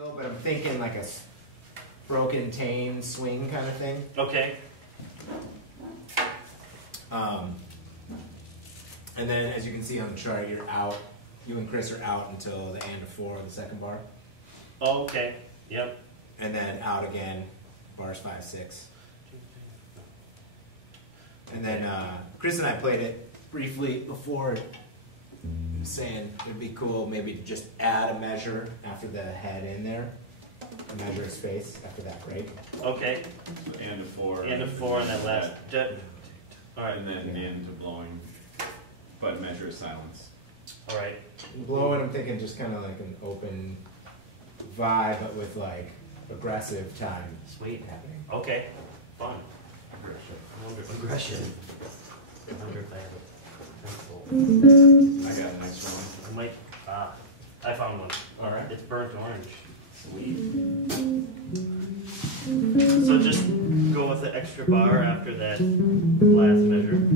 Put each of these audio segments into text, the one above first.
feel, but I'm thinking like a broken tane swing kind of thing. Okay. And then, as you can see on the chart, you're out. You and Chris are out until the end of 4 of the second bar. Oh, okay. Yep. And then out again, bars 5, 6. And then Chris and I played it briefly before, saying it'd be cool maybe to just add a measure after the head in there. A measure of space after that break. Okay. So and a 4. And a 4 and that last. All right. And then into blowing, but measure of silence. All right. Blowing, I'm thinking just kind of like an open vibe, but with like aggressive time. Sweet. Happening. Okay. Fun. Aggression. I wonder if I have a pencil. I got a nice one. I might. I found one. All right. It's burnt orange. Sweet. So just go with the extra bar after that last measure.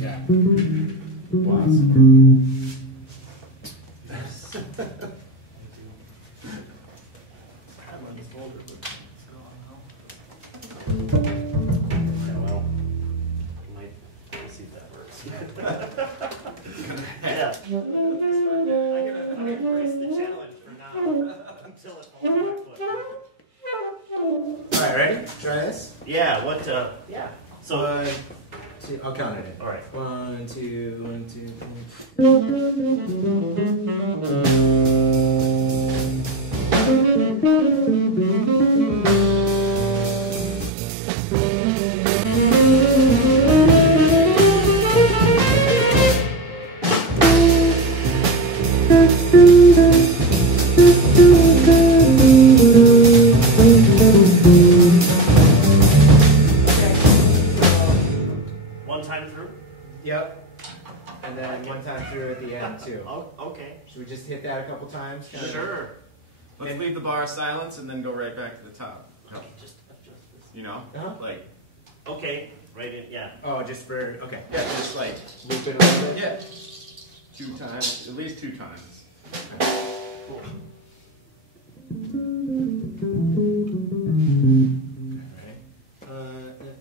Yeah. Was. Yeah, well, might see if that works. Yeah. I'm gonna embrace the challenge for now until it falls on my foot. All right, ready? Try this. Yeah. What? Yeah. So. 1, 2. I'll count it in. All right. 1, 2, 1, 2, 3. One time through. Yep. And then one time through at the end too. Oh, okay. Should we just hit that a couple times? Sure. Let's leave the bar of silence and then go right back to the top. Okay, just adjust this. You know? Uh-huh. Like, Okay, right in, yeah. Oh, just for, okay. yeah, just like, Loop it a little bit? yeah. 2 times, at least 2 times. Cool.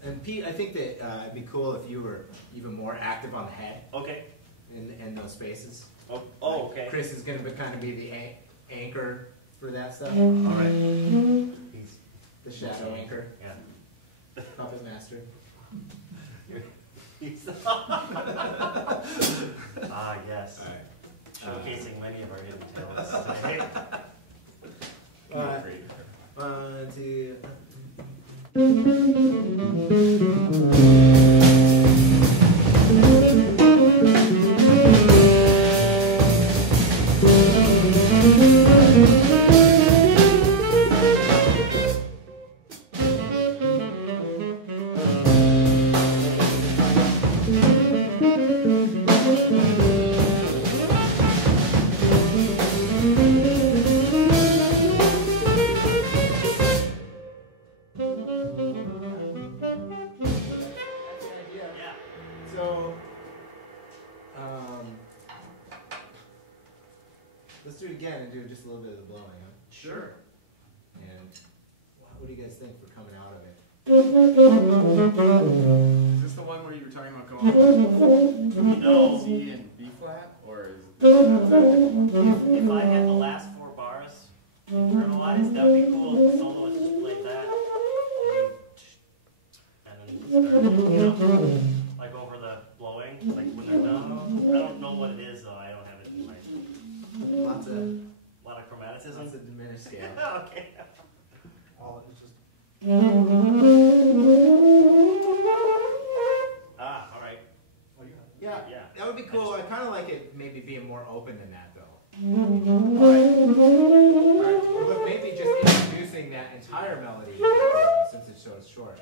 And Pete, I think that it'd be cool if you were even more active on the head Okay. in those spaces. Oh, okay. Chris is going to kind of be the anchor for that stuff. All right. He's the shadow anchor, Yeah. puppet master. Yes. All right. Showcasing many of our hidden talents today. Not great. 1, 2. Let's do it again and do just a little bit of the blowing, huh? Sure. And what do you guys think for coming out of it? Is this the one where you were talking about going No. C and B flat? Or is it If I had the last 4 bars internalized, that would be cool. If the soloist just played that. And then you know, like over the blowing, like when they're done. I don't know what it is though. I don't have it in my. Lots of Chromaticism. diminished scale. Okay. All it's just All right. Yeah, Yeah. that would be cool. I kind of like it maybe being more open than that, though. But maybe just introducing that entire melody since it's so short.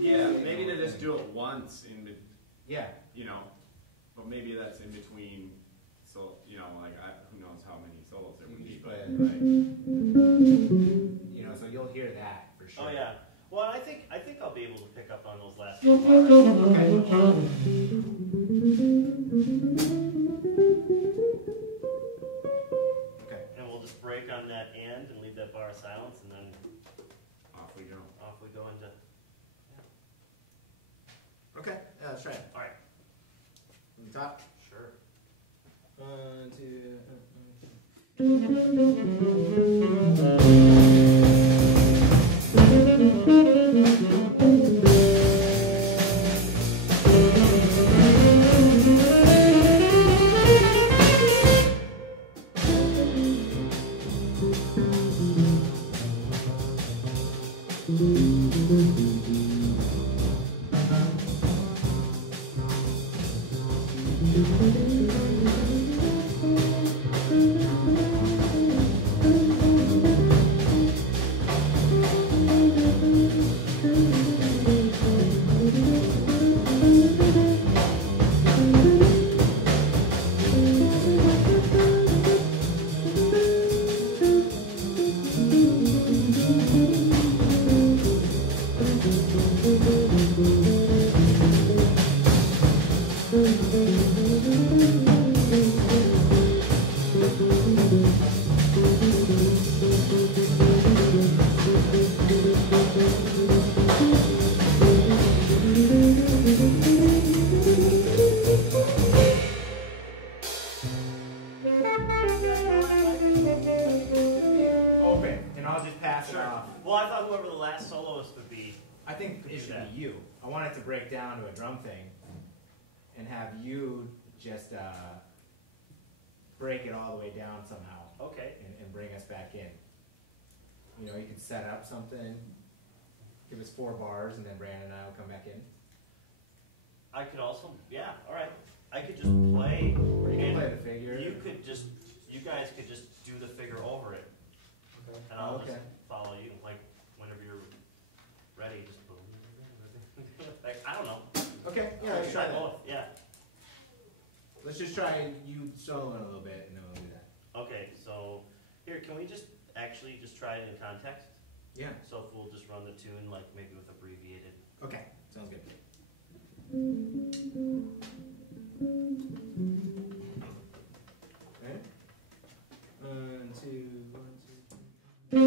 yeah, maybe to just do it once in the, Yeah. you know, but maybe that's in between. So you know, like who knows how many solos there would be, but right. You know, so you'll hear that for sure. Oh yeah. Well, I think I'll be able to pick up on those last 4 bars. Okay. 1, 2. Open, and I'll just pass it off. Well, I thought whoever the last soloist would be. I think it should be you. I want it to break down to a drum thing, and have you just break it all the way down somehow. Okay. And bring us back in. You know, you could set up something, give us 4 bars, and then Brandon and I will come back in. I could also, yeah, all right. I could just play. Or you can and play the figure. You guys could just do the figure over it, Okay. and I'll Okay. just follow you. Like whenever you're ready, just like I don't know. Okay, yeah, let's try that. both. Yeah. Let's just try you soloing a little bit, and then we'll do that. Okay. So here, can we just actually just try it in context? Yeah. So if we'll just run the tune like maybe with abbreviated. Okay, sounds good. Okay. 1, 2, 1, 2.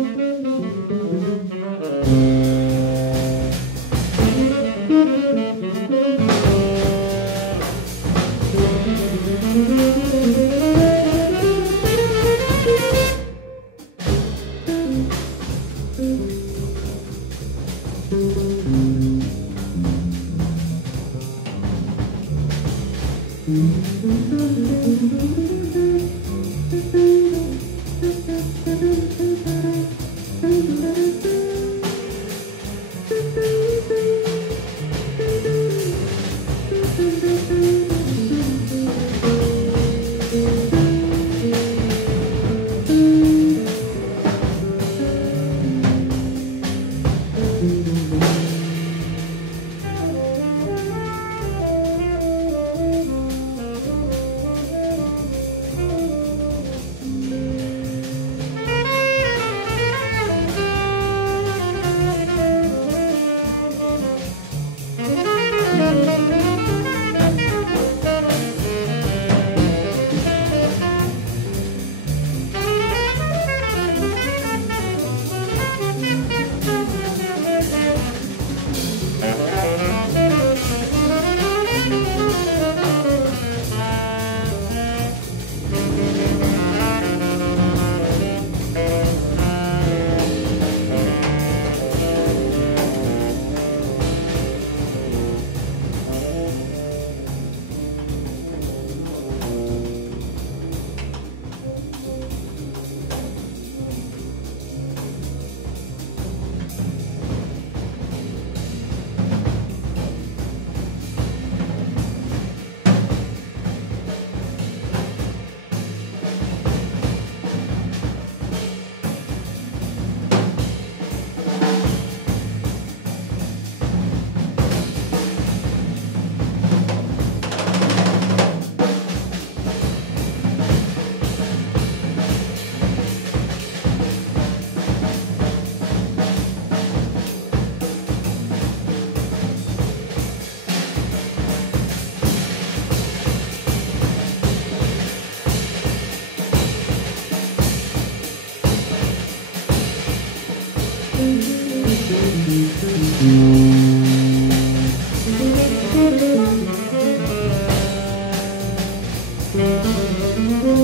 was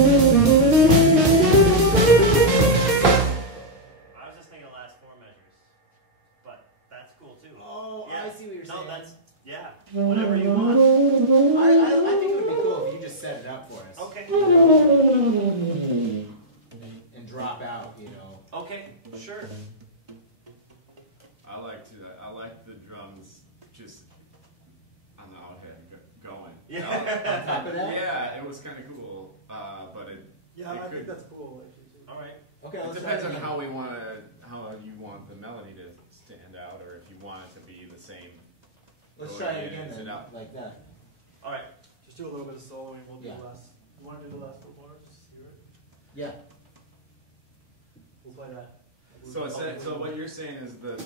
just thinking the last 4 measures, but that's cool too. Oh, Yeah. I see what you're saying. No, that's, yeah, whatever you want. I think it would be cool if you just set it up for us. Okay. And drop out, you know. Okay, sure. I like the drums just on the outhead going. Yeah. On top of that? Yeah, it was kind of cool, but it. Yeah, it I could, think that's cool, actually, too. All right. Okay, It let's depends try on it how again. you want the melody to stand out, or if you want it to be the same. Let's Go try ahead it again and then, sit up. like that. All right. Just do a little bit of soloing, we'll do Yeah. the last, you wanna do the last 4 bars, just hear it? Yeah. We'll play that. So what you're saying is that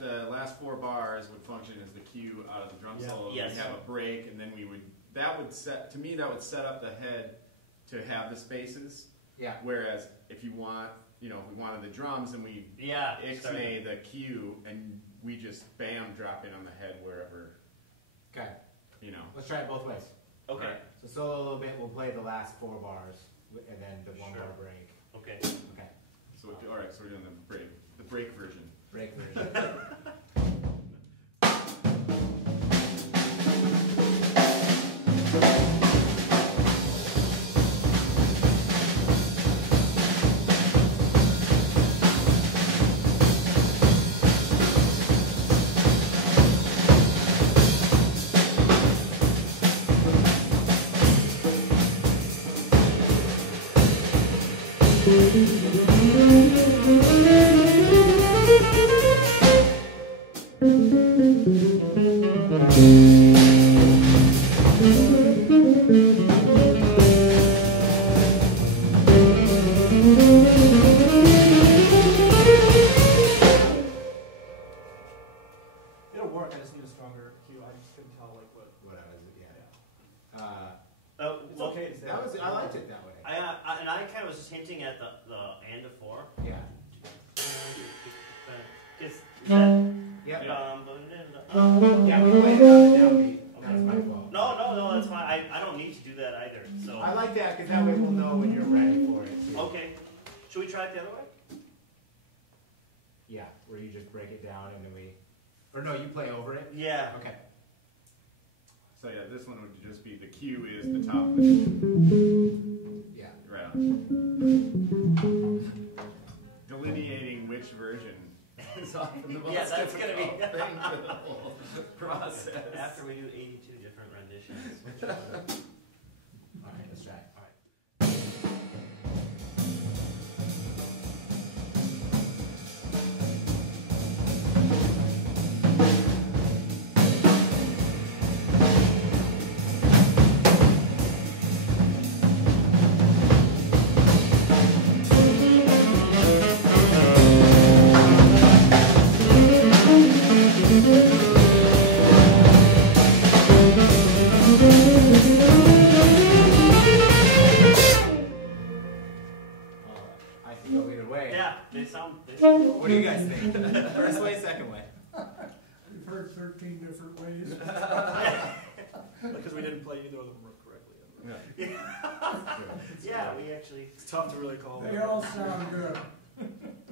the last 4 bars would function as the cue out of the drum Yeah. solo. Yes. We'd have a break, and then that would set up the head to have the spaces. Yeah. Whereas if you want, if we wanted the drums, and we Yeah. ixnay the cue, and we just bam drop in on the head wherever, Okay. Let's try it both ways. Okay. Right. So solo a little bit, we'll play the last 4 bars, and then the 1 Sure. bar break. Okay. Okay. So all right, so we're doing the break version. Break version. It'll work, I just need a stronger cue, I just couldn't tell like what. What I was, yeah. It's Well, okay to say. I liked it that way. and I kind of was just hinting at the and of 4. Yeah. Is that, Yep. Yeah. Yeah, we played it on the downbeat. That's my fault. No, that's fine. I don't need to do that either. So I like that because that way we'll know when you're ready for it. Too. okay. Should we try it the other way? Yeah, where you just break it down and then or no, you play over it. Yeah. Okay. So yeah, this one would just be the cue is the top of the Yeah. right. Delineating which version is often the most Yeah, that's gonna be- difficult thing for the whole process. After we do 82 different renditions. All right, let's try. All right. I can go either way. Yeah, they sound. What do you guys think? First way, second way. We've heard 13 different ways. Because we didn't play either of them correctly. Yeah, we actually. It's tough to really call. They all sound good.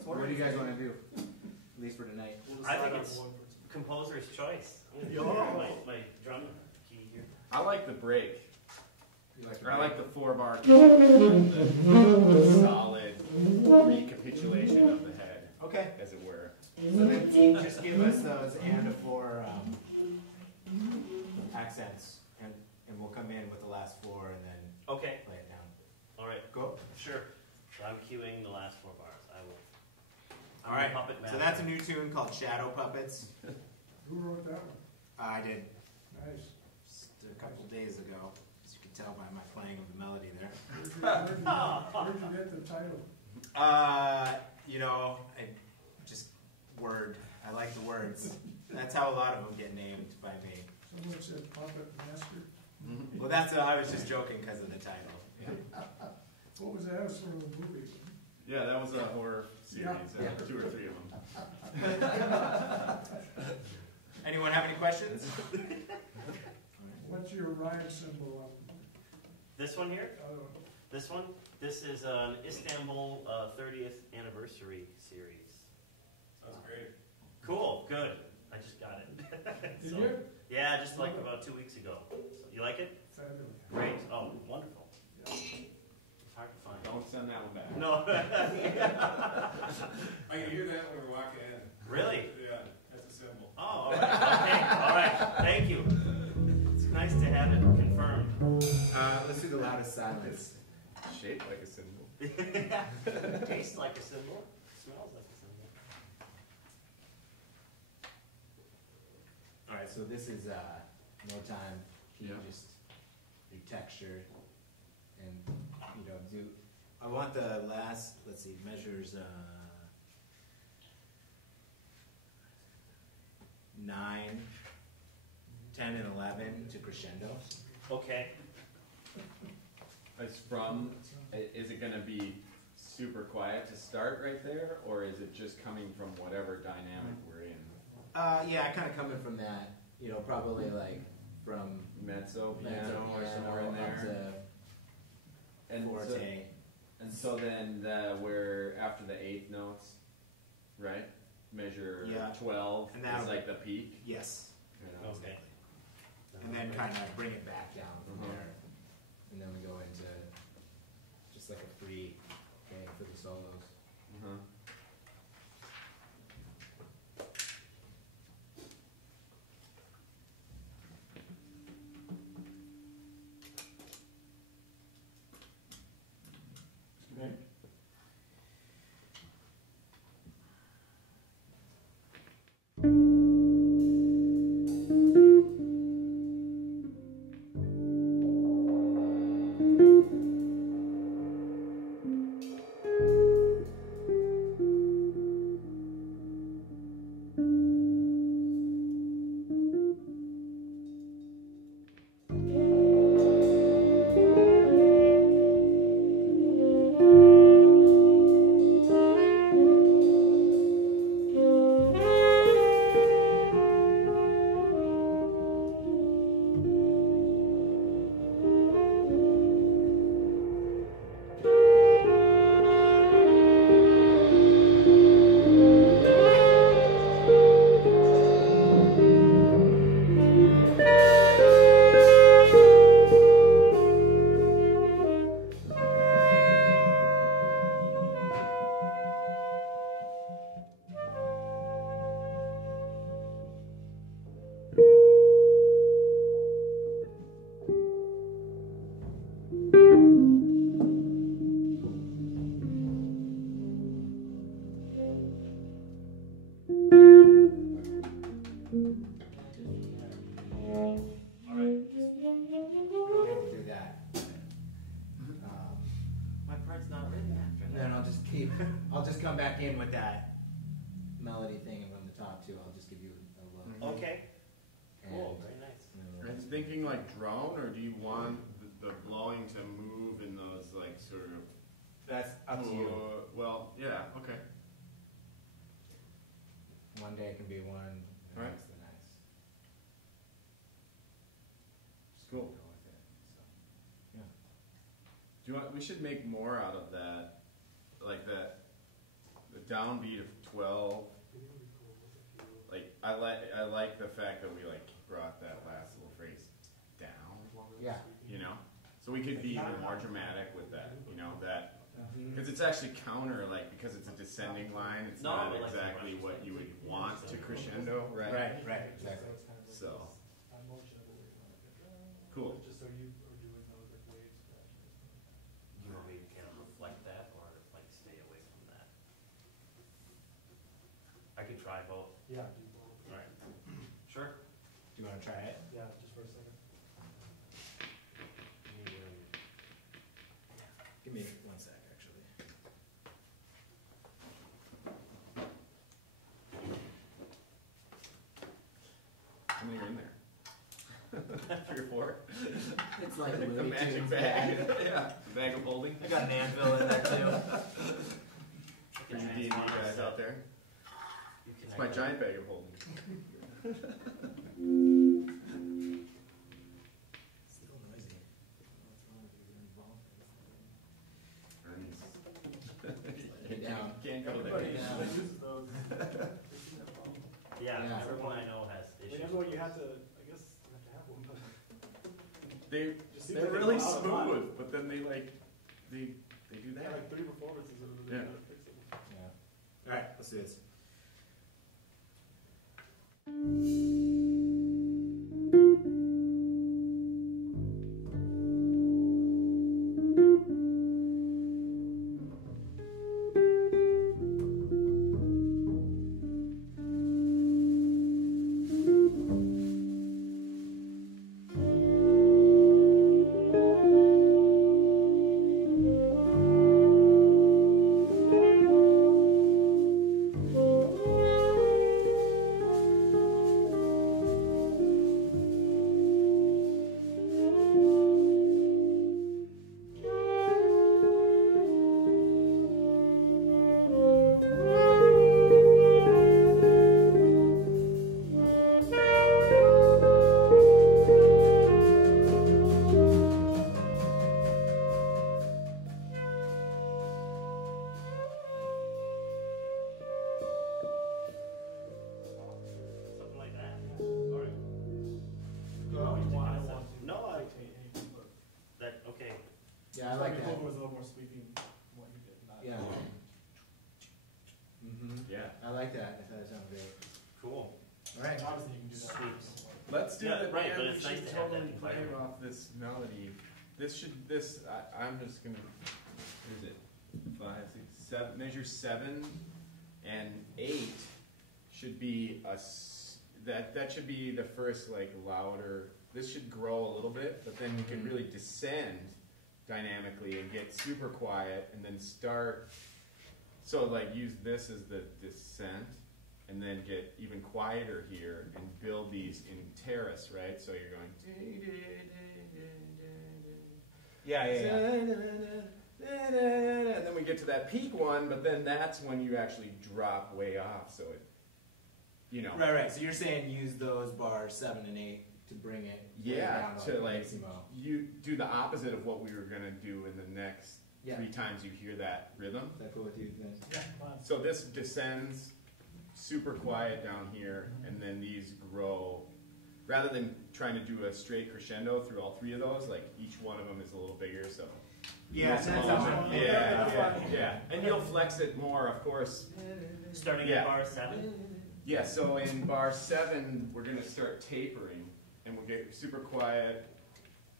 So what do you guys want to do? At least for tonight. We'll I decide think on it's one. composer's choice. I'm Yo. gonna do my drum key here. I like the break. You like Or I like the 4-bar solid recapitulation of the head, Okay. as it were. So then team, just give us those and 4 accents, and we'll come in with the last 4 and then Okay. play it down. All right. Go. Sure. So I'm cueing the last 4 bars. I will. All right. Puppet So master. that's a new tune called Shadow Puppets. Who wrote that one? I did Nice. just a couple days ago, as you can tell by my playing of the melody there. Where'd you get the title? Word. I like the words. That's how a lot of them get named by me. Someone said Puppet Master. Well, I was just joking because of the title. Yeah. What was that? It was sort of a movie. Yeah, that was a horror series, Yeah. 2 or 3 of them. Anyone have any questions? What's your rhyme symbol This one here? I don't know. This one? This is an Istanbul 30th anniversary series. Sounds great. Cool, good. I just got it. Did So, you? yeah, just like about 2 weeks ago. So, you like it? Fabulous. Great. Oh, wonderful. Yeah. It's hard to find. Don't send that one back. No. I can hear that when we're walking in. Really? Yeah, that's a symbol. Oh, all right. Okay. All right. Thank you. It's nice to have it confirmed. Let's do the loudest silence. Shaped like a symbol. Tastes like a symbol. Smells like a symbol. All right, so this is no time. You Yeah. just do texture and do. I want the last. Let's see, measures 9, 10, and 11 to crescendo. Okay. It's from, is it gonna be super quiet to start right there, or is it just coming from whatever dynamic we're in? Yeah, kind of coming from that. Probably like from Mezzo, mezzo piano, or somewhere in up there. to And so, forte. and so then we're after the 8th notes, right? Measure Yeah. 12 And is that'll- like the peak. Yes, Okay. and then kind of bring it back down from Mhm. there, and then we go into just like a free thing for the solos. Uh-huh. I'll just come back in with that melody thing from the top too. I'll just give you a look. Okay. And- Cool. Very nice. Are you thinking like drone, or do you want the blowing to move in those like sort of? That's up to you. Well, yeah, okay. One day it can be one, the Right. next the next. Just Cool. go with it. So, yeah. Do you want? We should make more out of that, like that, the downbeat of 12. Like I like the fact that we like brought that last little phrase down. Yeah. You know, so we could be even more dramatic with that. You know that. Because it's actually counter, like, because it's a descending line, it's No, not but like exactly the what you would want to crescendo, right? Right, exactly. So, cool. Just so you are doing those like wave scratches. You want me to kind of reflect that, or like stay away from that? I could try both. Yeah, do both. All right. Sure. Do you want to try it? Yeah, just for a second. Give me 1 sec, actually. How many are in there? 3 or 4? It's like The Looney magic Tunes bag. Yeah, the bag of holding. I got an anvil in there too. For you D&D guys out there. It's my giant bag of holding. Still noisy. can't go Everybody there. uses those. Yeah, Yeah. everyone I know has issues. Whenever you have to, I guess, you have to have one, but They Just seems they're like they really go out of line. smooth, but then they like they do yeah, that. like 3 performances and then Yeah. you gotta fix it. Yeah. All right, let's do this. Something like that. All right. No, Dictate anything, but that okay. Yeah, I like Probably that. Clover was a little more sweeping than what you did. Not Yeah. Mm-hmm. Yeah. I like that. I thought it sounded great. Cool. All right. Obviously, you can do that. Sweeps. Let's do Yeah, it. right, man. but We it's should nice to have that totally play environment. off this melody. I'm just gonna. What is it? 5, 6, 7. Measure 7 and 8 should be that should be the first like louder. This should grow a little bit, but then you can really descend dynamically and get super quiet, and then start. So like use this as the descent, and then get even quieter here and build these in terrace, right? So you're going. Yeah, And then we get to that peak one, but then that's when you actually drop way off. So it, you know, Right. So you're saying use those bars 7 and 8 to bring it way yeah, down to like maximo. you do the opposite of what we were gonna do in the next Yeah. 3 times you hear that rhythm. Is that cool with you then? Yeah, fine. So this descends super quiet down here, and then these grow. Rather than trying to do a straight crescendo through all 3 of those, like each one of them is a little bigger. So Yeah, It's that's all- how yeah, and you'll flex it more, of course. Starting Yeah. at bar 7. Yeah, so in bar 7, we're going to start tapering, and we'll get super quiet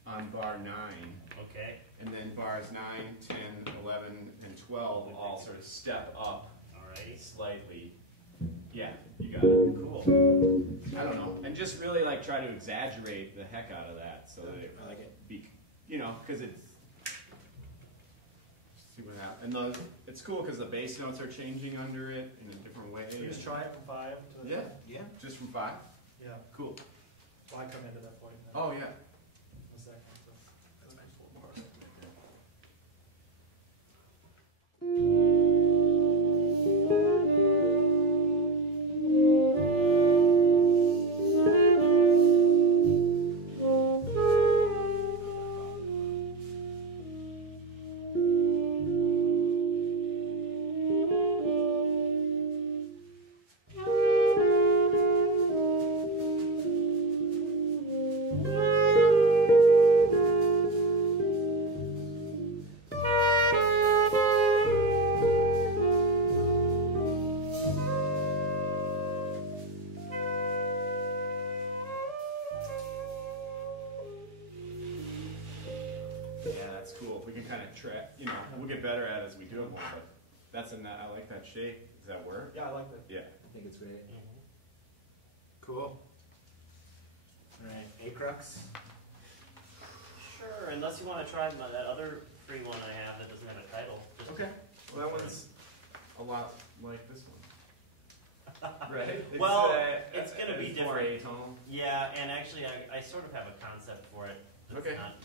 on bar 9, Okay. and then bars 9, 10, 11, and 12 will all sort of step up Alrighty. slightly. Yeah, you got it. Cool. I don't know, and just really like try to exaggerate the heck out of that, so that it, I like it. you know, because it's. See what happens, and it's cool because the bass notes are changing under it in a different way. So you just try it from 5 to Yeah, Yeah. just from 5. Yeah. Cool. So I come into that point. Then. Oh yeah. The second. So that's nice. 4 bars. Yeah, that's cool. We can kind of track, you know, we'll get better at it as we do it more, but that's I like that shape. Does that work? Yeah, I like that. Yeah. I think it's great. Mhm. Cool. All right, A-Crux. Sure, unless you want to try that other free one I have that doesn't have a title. Just Okay. Well, that one's a lot like this one. Right? Well, it's gonna be more different. atone. Yeah, and actually I sort of have a concept for it that's Okay. not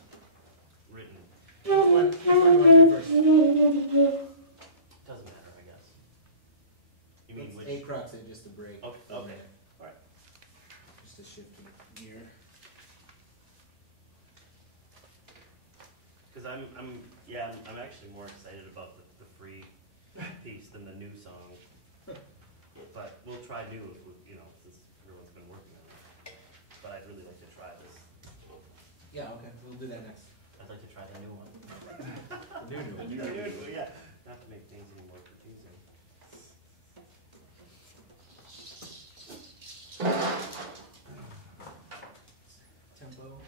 written. Which one do you want to do first? Doesn't matter, I guess. You mean which? A-Crux, just a break. Oh, okay. Alright. Just a shift gear. Because I'm actually more excited about the free piece than the new song. But we'll try new if we, since everyone's been working on it. But I'd really like to try this. Yeah, okay, we'll do that next. I'd like to try the new one. The new one. Yeah, not to make things any more confusing. Tempo.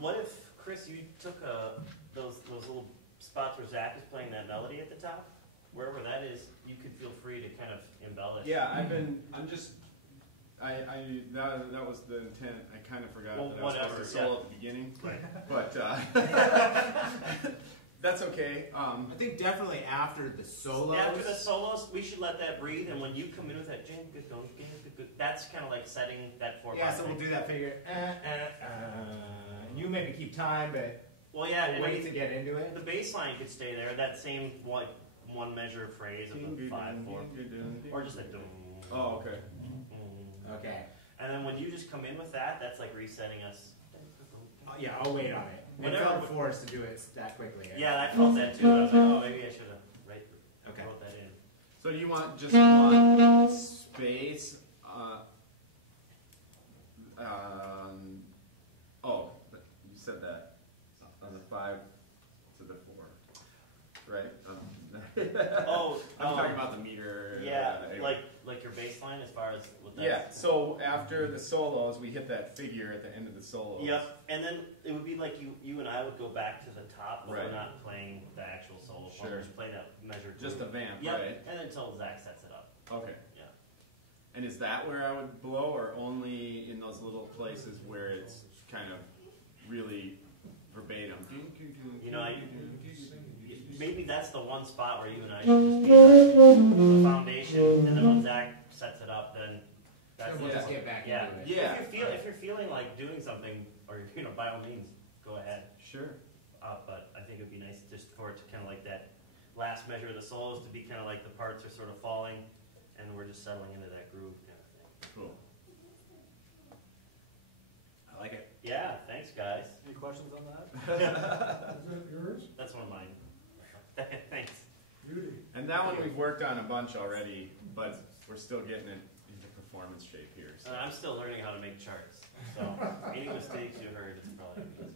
What if, Chris, you took those little spots where Zach is playing that melody at the top? Wherever that is, you could feel free to kind of embellish. Yeah, that was the intent. I kind of forgot that I was supposed to solo at the beginning. Right. But that's okay. I think definitely after the solos. After the solos, we should let that breathe, and when you come in with that that's kind of like setting that 4/5. Yeah, so we'll do that figure. You maybe keep time, but well, yeah, we'll wait to get into it. The bass line could stay there. That same one measure phrase of the 5/4, or just a dum. Oh, okay. Okay. And then when you just come in with that, that's like resetting us. Yeah, I'll wait on it. It felt forced to do it that quickly. Yeah, I felt that too. I was like, oh, maybe I should have wrote that in. So you want just one space? You said that on the 5 to the 4, right? I'm talking about the meter. Yeah, like your bass line as far as what that. Yeah. So after the solos, we hit that figure at the end of the solos. Yep. And then it would be like you and I would go back to the top, but right. we're not playing the actual solo part. Sure. We're just playing that measured. Just a vamp, yep. right? And then until Zach sets it up. Okay. Yeah. And is that where I would blow, or only in those little places where it's kind of really verbatim? You know, maybe that's the one spot where you and I should just be the foundation, and then when Zach sets it up, then that's we'll just get back yeah. into it. Yeah. If you're feeling like doing something, or by all means, go ahead. Sure. But I think it would be nice just for it to kind of like that last measure of the solos to be kind of like the parts are sort of falling, and we're just settling into that groove kind of thing. Cool. I like it. Yeah, thanks guys. Any questions on that? Is that yours? That's one of mine. Thanks. Beauty. And that one we've worked on a bunch already, but we're still getting it into performance shape here. So. I'm still learning how to make charts. So any mistakes you heard, it's probably because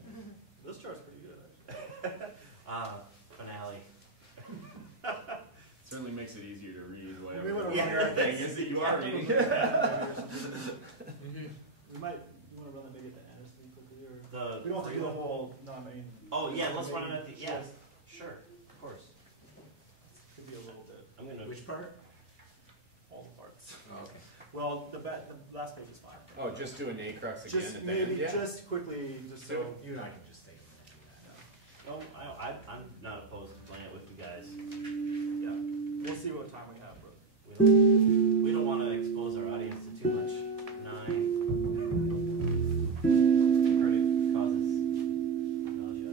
This chart's pretty good, actually. finale. Certainly makes it easier to read We whatever would've the run weird thing is that you are reading. We might want to run that maybe at the end quickly, or we don't have to do the whole. No, I mean. Oh yeah, let's run it at the sure, of course. Could be a little bit. I'm gonna. Which part? All the parts. Oh, okay. Well, the last page is fine. Oh, just do an A crux again Just at the maybe, end? Yeah. just quickly, just Do so. it. You and I can just take it. Oh, I'm not opposed to playing it with you guys. Yeah, we'll see what time we have, but. We don't want to expose our audience to too much nine. Or it causes nausea.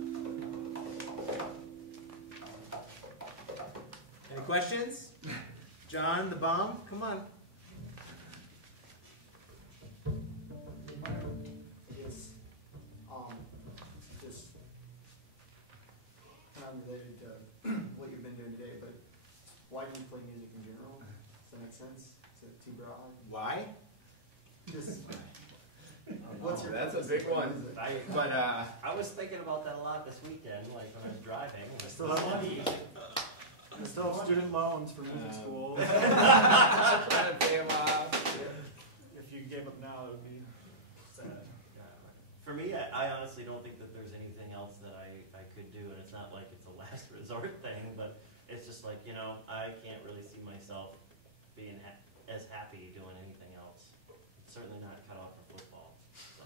Any questions? John, the bomb? Come on. Yes. Just kind of related to what you've been doing today, but why do you play music in general? Does that make sense? Is it too broad? Why? Just what's your That's a purpose? big What one. is it? I was thinking about that a lot this weekend, like when I was driving. Still have money. I still have student loans for music school. Trying to pay 'em off. If you gave up now, it would be sad. For me, I honestly don't think that there's anything else that I could do, and it's not like it's a last resort thing, but it's just like, I can't really see myself being as happy doing anything else. Certainly not cut off for football. So.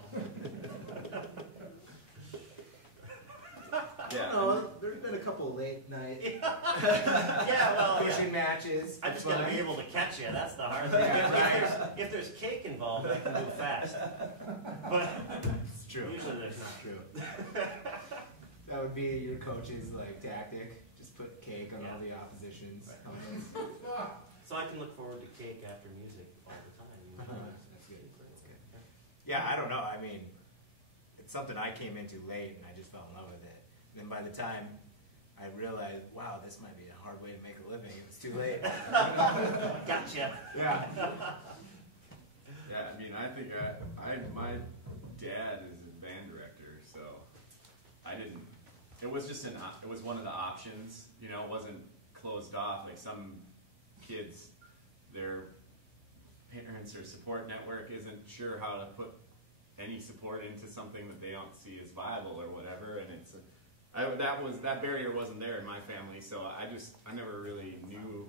I don't know. There's been a couple late night Yeah, well, pushing matches. I just got to be able to catch you. That's the hard thing. If there's cake involved, I can move fast. But It's true. usually there's not. True. That would be your coach's tactic. Just put cake on all the opposition's helmets. So I can look forward to cake after music all the time. That's good. That's good. Yeah, I don't know. I mean, it's something I came into late, and I just fell in love with it. Then by the time I realized, wow, this might be a hard way to make a living, it was too late. Gotcha. Yeah. Yeah, I mean, I think my dad is a band director, so I didn't. It was just it was one of the options. It wasn't closed off. Like some kids, their parents or support network isn't sure how to put any support into something that they don't see as viable or whatever. And it's that barrier wasn't there in my family, so I never really knew.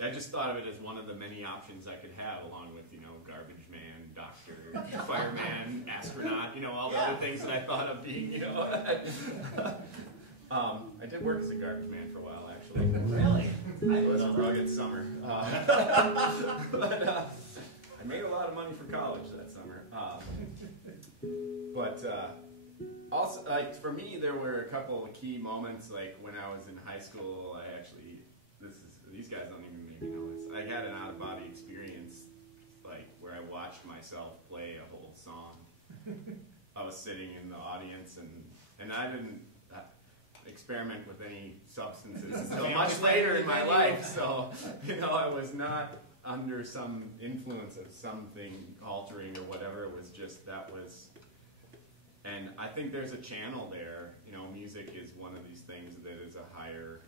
I just thought of it as one of the many options I could have, along with, you know, garbage man, doctor, fireman, astronaut, you know, all the other things that I thought of being, you know. I did work as a garbage man for a while, actually. Really? It was a rugged summer. But I made a lot of money for college that summer. Also, like, for me, there were a couple of key moments, like when I was in high school. These guys don't even maybe know this. I had an out-of-body experience, like, where I watched myself play a whole song. I was sitting in the audience, and I didn't experiment with any substances until much later in my life. So, you know, I was not under some influence of something altering or whatever. It was just, and I think there's a channel there. You know, music is one of these things that is a higher,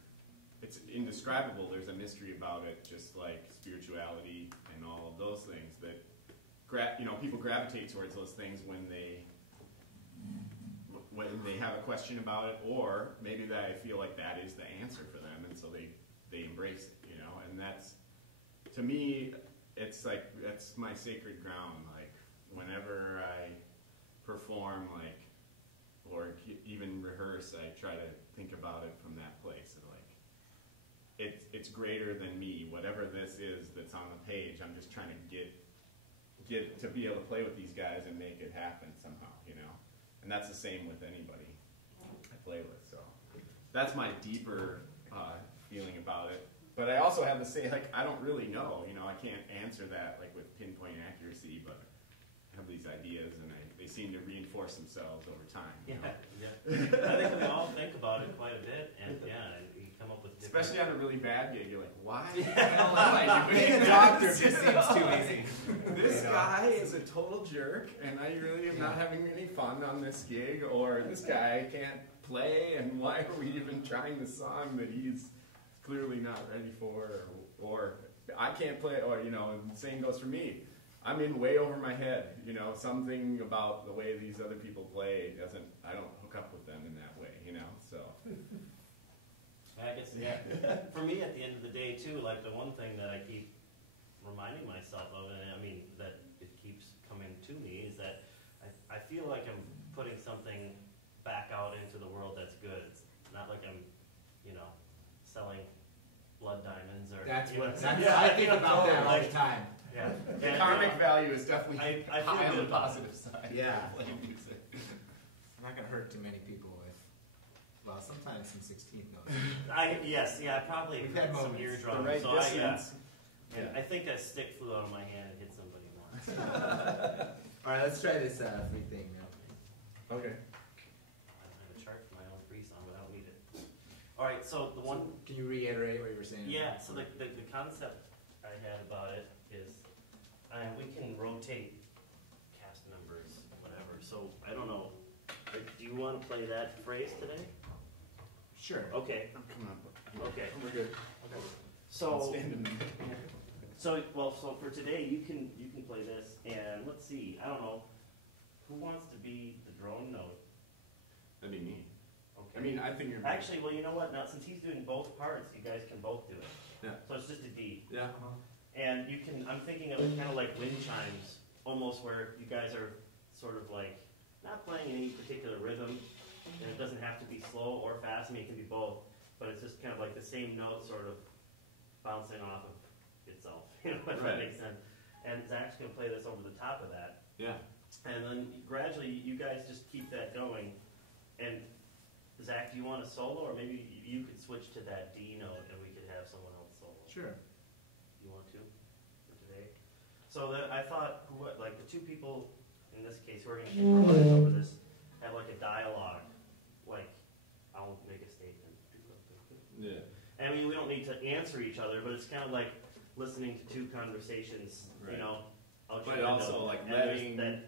it's indescribable. There's a mystery about it, just like spirituality and all of those things that, you know, people gravitate towards those things when they have a question about it, or maybe that I feel like that is the answer for them, and so they embrace it, you know. And that's, to me, it's like, that's my sacred ground. Like, whenever I perform, like, or even rehearse, I try to think about it from that place of, like, it's greater than me. Whatever this is that's on the page, I'm just trying to get to be able to play with these guys and make it happen somehow, you know. And that's the same with anybody I play with. So that's my deeper feeling about it. But I also have to say, like, I don't really know. You know, I can't answer that, like, with pinpoint accuracy, but I have these ideas, and they seem to reinforce themselves over time. You know? Yeah. I think we all think about it quite a bit, and and you come up with different... Especially on a really bad gig, you're like, why the hell am I doing Being a doctor just seems too easy. This guy is a total jerk, and I really am not having any fun on this gig, or this guy can't play, and why are we even trying the song that he's clearly not ready for, or I can't play, or, you know, and the same goes for me. I'm in way over my head, you know, something about the way these other people play I don't hook up with them in that way, you know, so. I guess, yeah. For me, at the end of the day, too, like, the one thing that I keep reminding myself of, and I mean, that it keeps coming to me, is that I feel like I'm putting something back out into the world that's good. It's not like I'm, you know, selling blood diamonds or... I think about that all the time. Yeah. The karmic value is definitely I feel high on the good about positive side. Yeah. Of playing music. I'm not going to hurt too many people with, well, sometimes some 16th notes. Probably We've had some moments. eardrum. The right dissonance. I think a stick flew out of my hand and hit somebody once. All right, let's try this free thing now. Okay. I have a chart for my own free song, but I don't need it. All right, so the one... Can you reiterate what you were saying? Yeah, so the concept I had about it is we can rotate cast members, whatever. So I don't know. Do you want to play that phrase today? Sure. Okay. I'm coming up. Okay. We're good. Okay. So Stand for today you can play this, and let's see. I don't know who wants to be the drone note. That'd be me. Okay. I mean, I think you're... Actually, well, you know what? Now, since he's doing both parts, you guys can both do it. Yeah. So it's just a D. Yeah. And you can, I'm thinking of it kind of like wind chimes, almost where you guys are sort of like, not playing any particular rhythm, and it doesn't have to be slow or fast, I mean, it can be both, but it's just kind of like the same note sort of bouncing off of itself, you know, if that makes sense. And Zach's going to play this over the top of that. Yeah. And then gradually, you guys just keep that going. And Zach, do you want a solo, or maybe you could switch to that D note and we could have someone else solo? Sure. You want to for today? So that I thought, like the two people in this case who are going to improvise over this have like a dialogue, like I'll make a statement. Yeah. I mean, we don't need to answer each other, but it's kind of like listening to two conversations. Right. You know, But also like letting that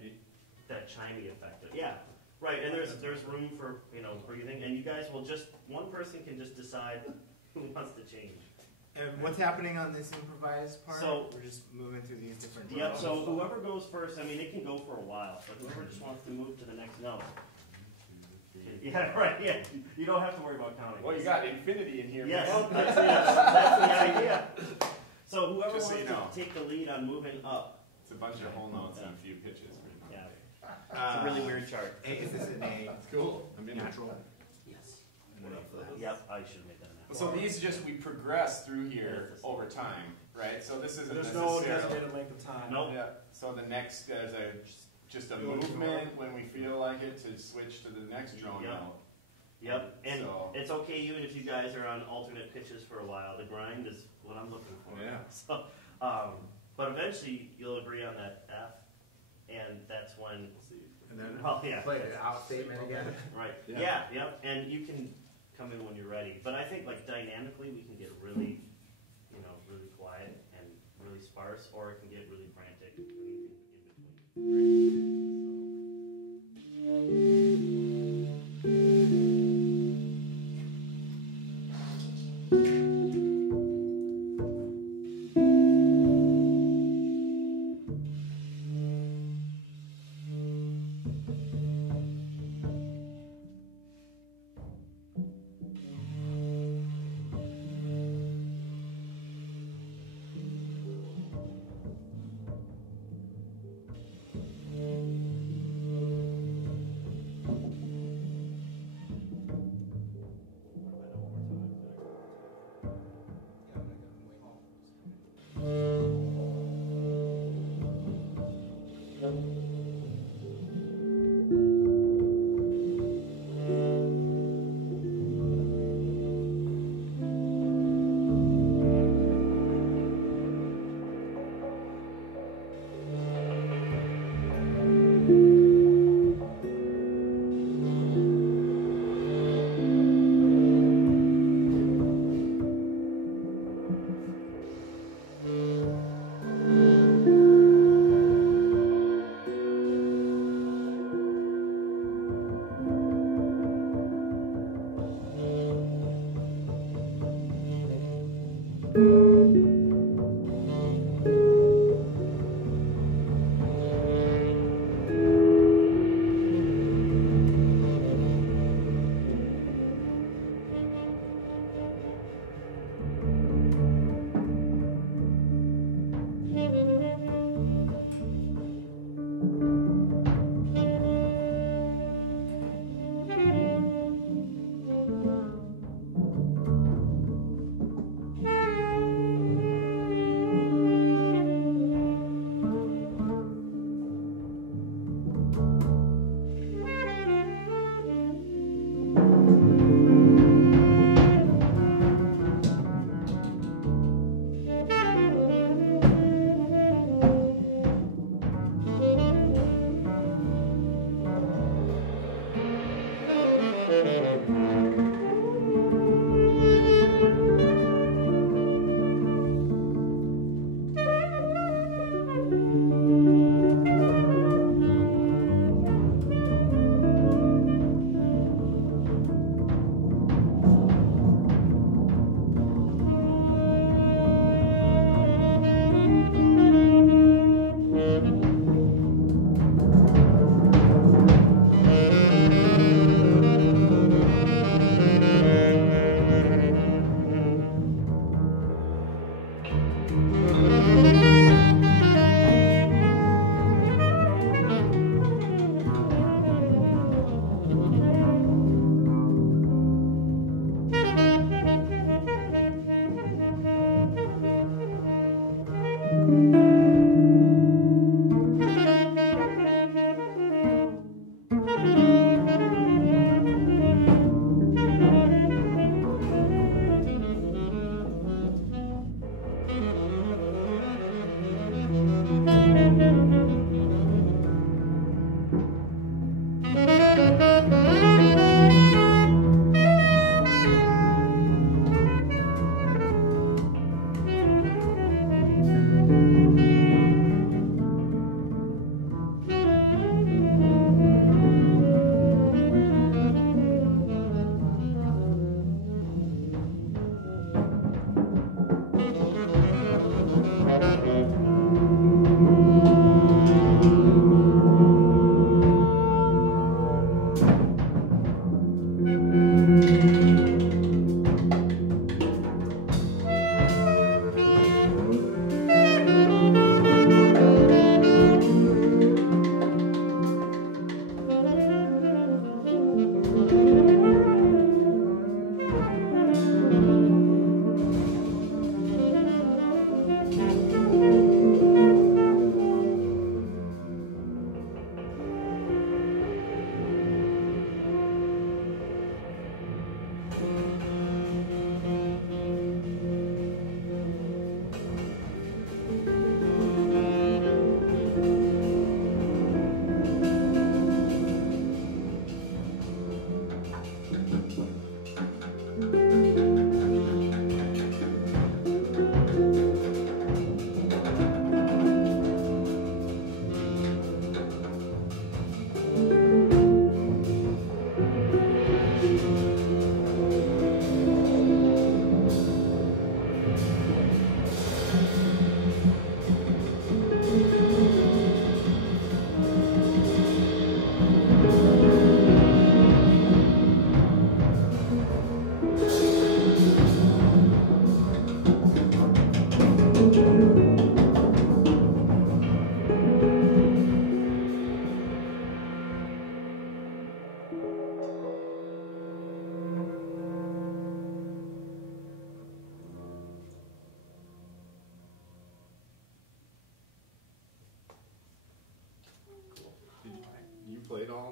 chimey effect. Yeah. Right, and there's room for, you know, breathing, and you guys will just, one person can just decide who wants to change. And what's happening on this improvised part? So- we're just moving through these different. Yep, notes. so whoever goes first, I mean, it can go for a while, but whoever just wants to move to the next note. Yeah, right, yeah. You don't have to worry about counting. Well, you got infinity in here. Yes, man. that's the idea. So whoever Just so wants you know. to take the lead on moving up. It's a bunch of whole notes and a few pitches. Yeah. It's a really weird chart. Is this an A? It's cool. I mean, Natural. Yes. What up for that? Yep, I should have made that an so these just we progress through here over time, right? So this isn't There's no necessarily. designated length of time. Nope. Yeah. So the next there's just a movement when we feel like it to switch to the next drone Yep. note. Yep, and So- it's okay even if you guys are on alternate pitches for a while. The grind is what I'm looking for. Yeah. So, but eventually you'll agree on that F, and that's when. And then Well, yeah. play an out statement again. Right. Yeah. Yeah. Yep. And you can come in when you're ready. But I think like dynamically we can get really, really quiet and really sparse, or it can get really frantic. Anything in between.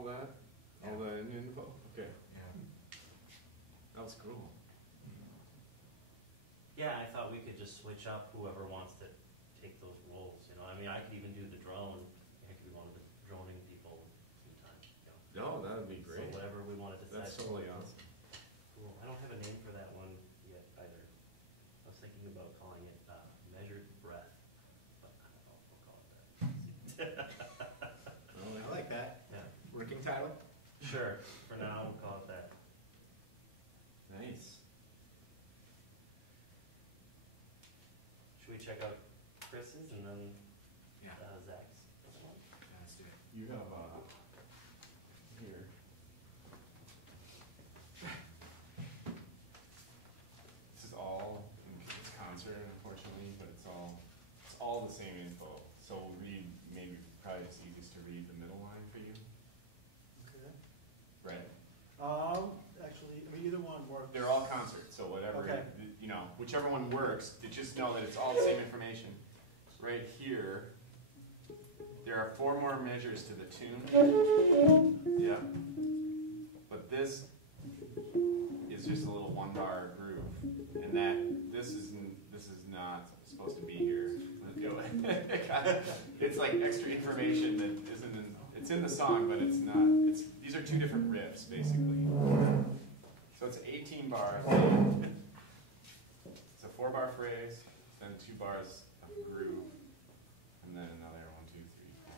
all that? All the info? Okay. Yeah. That was cool. Yeah, I thought we could just switch up whoever wants to take those roles. You know, I mean, I could even do the drone. I could be one of the droning people sometimes. You know. No, that would be great. So whatever we want to decide. That's totally awesome. Cool. I don't have a name for that one yet either. I was thinking about calling it measured breath, but I don't know if we'll call it that. I like that. Yeah. Working title? Sure. For now, we'll call it that. Nice. Should we check out Chris's and then Yeah. Zach's? Let's do it. You have here. This is all it's concert, unfortunately, but it's all the same info. So we'll read maybe probably it's easiest to read the middle line for you, Okay. right? Actually, I mean, either one works. They're all concerts, so whatever Okay. you know, whichever one works. Just know that it's all the same information. Right here, there are 4 more measures to the tune. Yeah. But this is just a little 1-bar groove, and this is not supposed to be here. It's like extra information that isn't in. It's in the song, but it's not. These are 2 different riffs, basically. So it's an 18-bar thing. It's a 4-bar phrase, then 2 bars of groove, and then another 1, 2, 3, 4,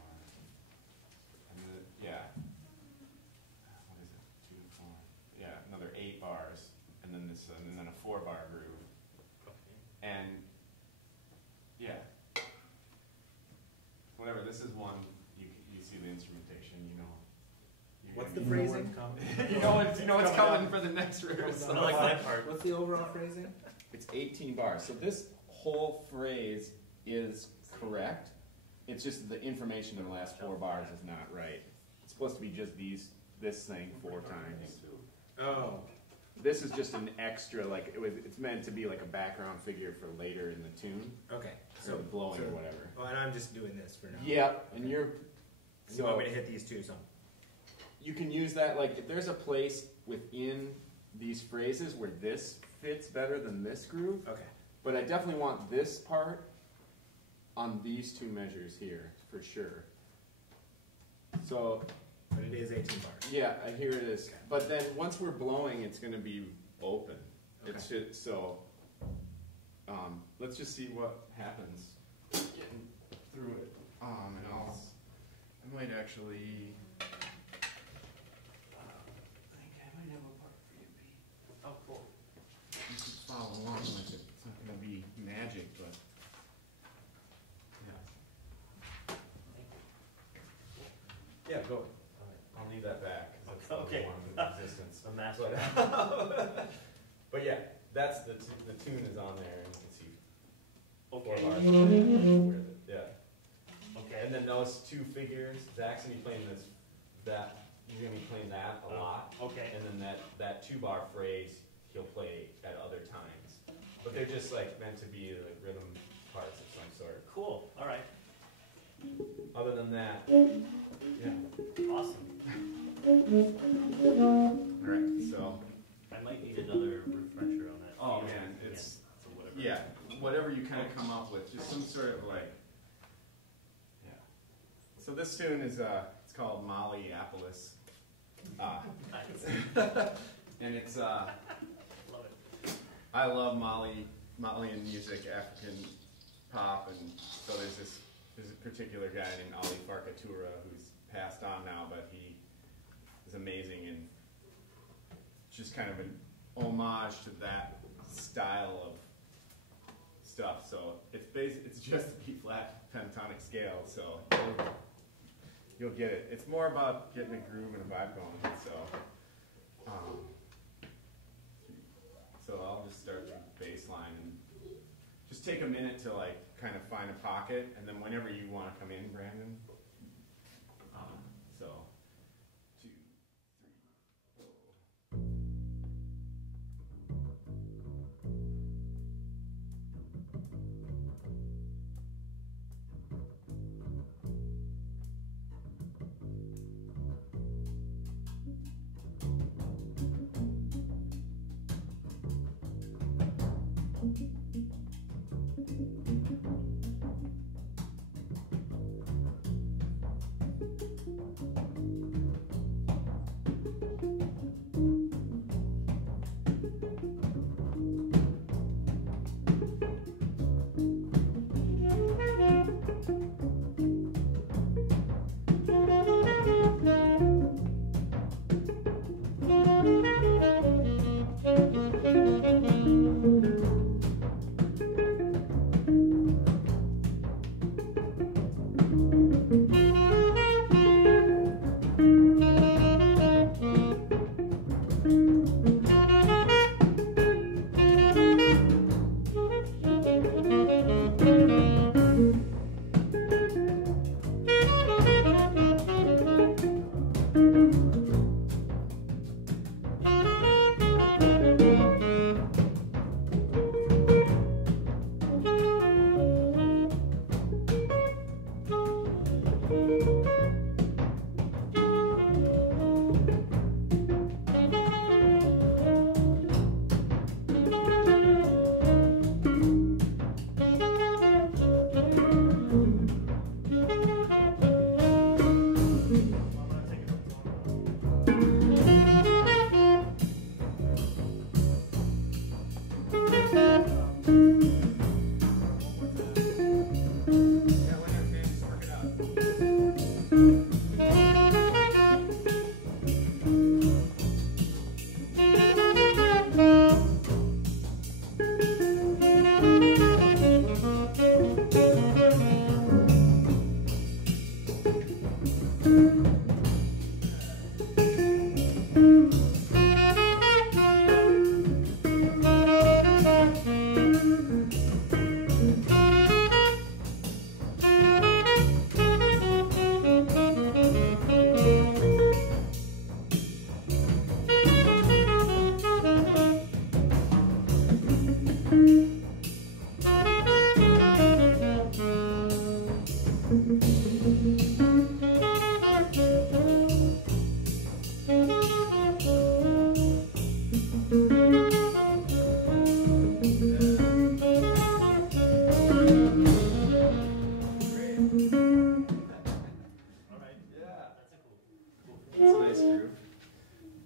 and yeah. What is it? 2, 4. Yeah, another 8 bars, and then and then a 4-bar groove, and yeah. Whatever. This is one. You see the instrumentation. You know. What's the phrasing? you know what's coming for the next verse. I like that part. What's the overall phrasing? It's 18 bars. So this whole phrase is correct. It's just the information in the last 4 bars is not right. It's supposed to be just this thing 4 times. Oh. This is just an extra, like it's meant to be like a background figure for later in the tune. Okay. So blowing or whatever. Oh, and I'm just doing this for now. Yep, and you're. So you want me to hit these 2 songs? You can use that, like, if there's a place within these phrases where this fits better than this groove. Okay. But I definitely want this part on these 2 measures here, for sure. So. But it is 18 bars. Yeah, I hear it is. Okay. But then once we're blowing, it's going to be open. Okay. It's just, so, let's just see what happens getting through it. And I might actually. I might have a part for you, Pete. Oh, cool. You can follow along with it. It's not going to be magic, but yeah. Yeah, go. I'll leave that back because that's Okay. the one in existence. The master. But yeah, that's the tune is on there, and you can see 4 Okay. bars. Yeah. Okay. And then those 2 figures, Zach's gonna be playing he's gonna be playing that a lot. Okay. And then that 2-bar phrase he'll play at other times. But they're just like meant to be like rhythm parts of some sort. Cool. All right. Other than that, yeah. Awesome. Alright, so I might need another refresher on that. oh man, it's whatever you kinda come up with, just some sort of like so this tune is it's called Molly-Apollis. Nice. And it's Love it. I love Malian music, African pop, and so there's a particular guy named Ali Farkatura who's passed on now, but he is amazing and just kind of an homage to that style of stuff. So it's just a B-flat pentatonic scale, so you'll get it. It's more about getting a groove and a vibe going. So I'll just start with the bass line and just take a minute to like kind of find a pocket, and then whenever you want to come in, Brandon. So 2, 3, 4.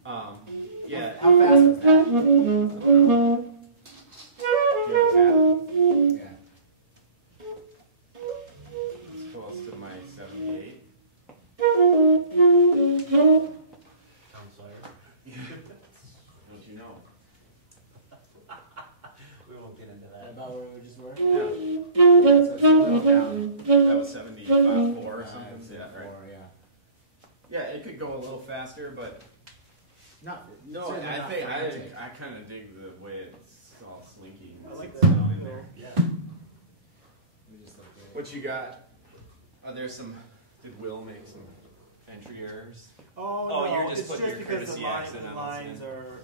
Yeah. How fast was that? I don't know. Yeah. It's close to my 78. I'm sorry. Don't you know? We won't get into What that. about where we just were? Yeah. So it's a little down. That was 75, 4 or something. Yeah, right. 4, yeah. Yeah, it could go a little faster, but Not, no, certainly I not think frantic. I kind of dig the way it's all slinky. I like It's that. down in there. Yeah. We just like that. What you got? Are there some? Did Will make some entry errors? Oh, Oh, no, you're just it's putting just your because courtesy the accent on the lines end. are,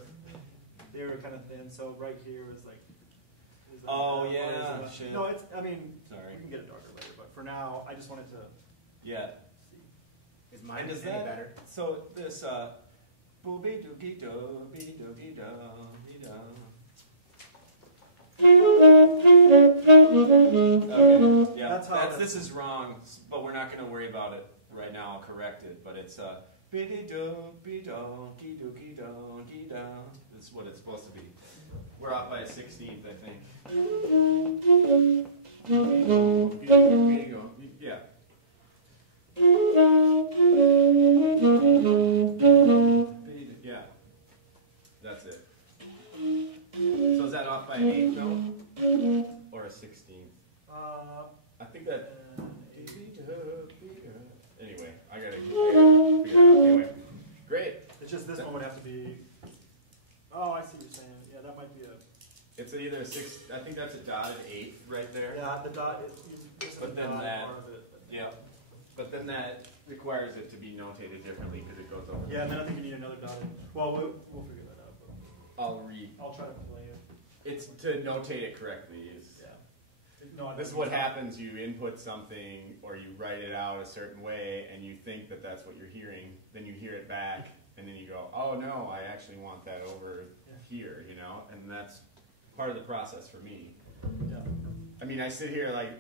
they were kind of thin, so right here was like. is that Oh, better, or yeah, is it- shit. No, it's, I mean, Sorry. we can get it darker later, but for now, I just wanted to Yeah. see. Is mine And does any that better? So this booby doogie doogie doogie doogie doo. Okay. Yeah. That's how This is wrong, but we're not going to worry about it right now. I'll correct it. But it's biddy doogie doogie doogie doogie doo. This is what it's supposed to be. We're off by a 16th, I think. Yeah. Yeah. That's it. So is that off by an 8th note? Or a 16th? I think that. Anyway, I gotta figure it out. Anyway, great. It's just this one would have to be, oh, I see what you're saying, yeah, that might be a, It's either a 6. I think that's a dotted 8th right there. yeah, the dot is, this is But the then dot that- part of it. Yeah. But then that requires it to be notated differently because it goes over. Yeah, and then I think you need another dotted, well, we'll figure that out, but I'll try to play it, It's to notate it correctly. yeah. No, I This is think what it's- happens. You input something or you write it out a certain way and you think that that's what you're hearing. Then you hear it back and then you go, oh no, I actually want that over Yeah. here, you know? And that's part of the process for me. Yeah. I mean, I sit here like,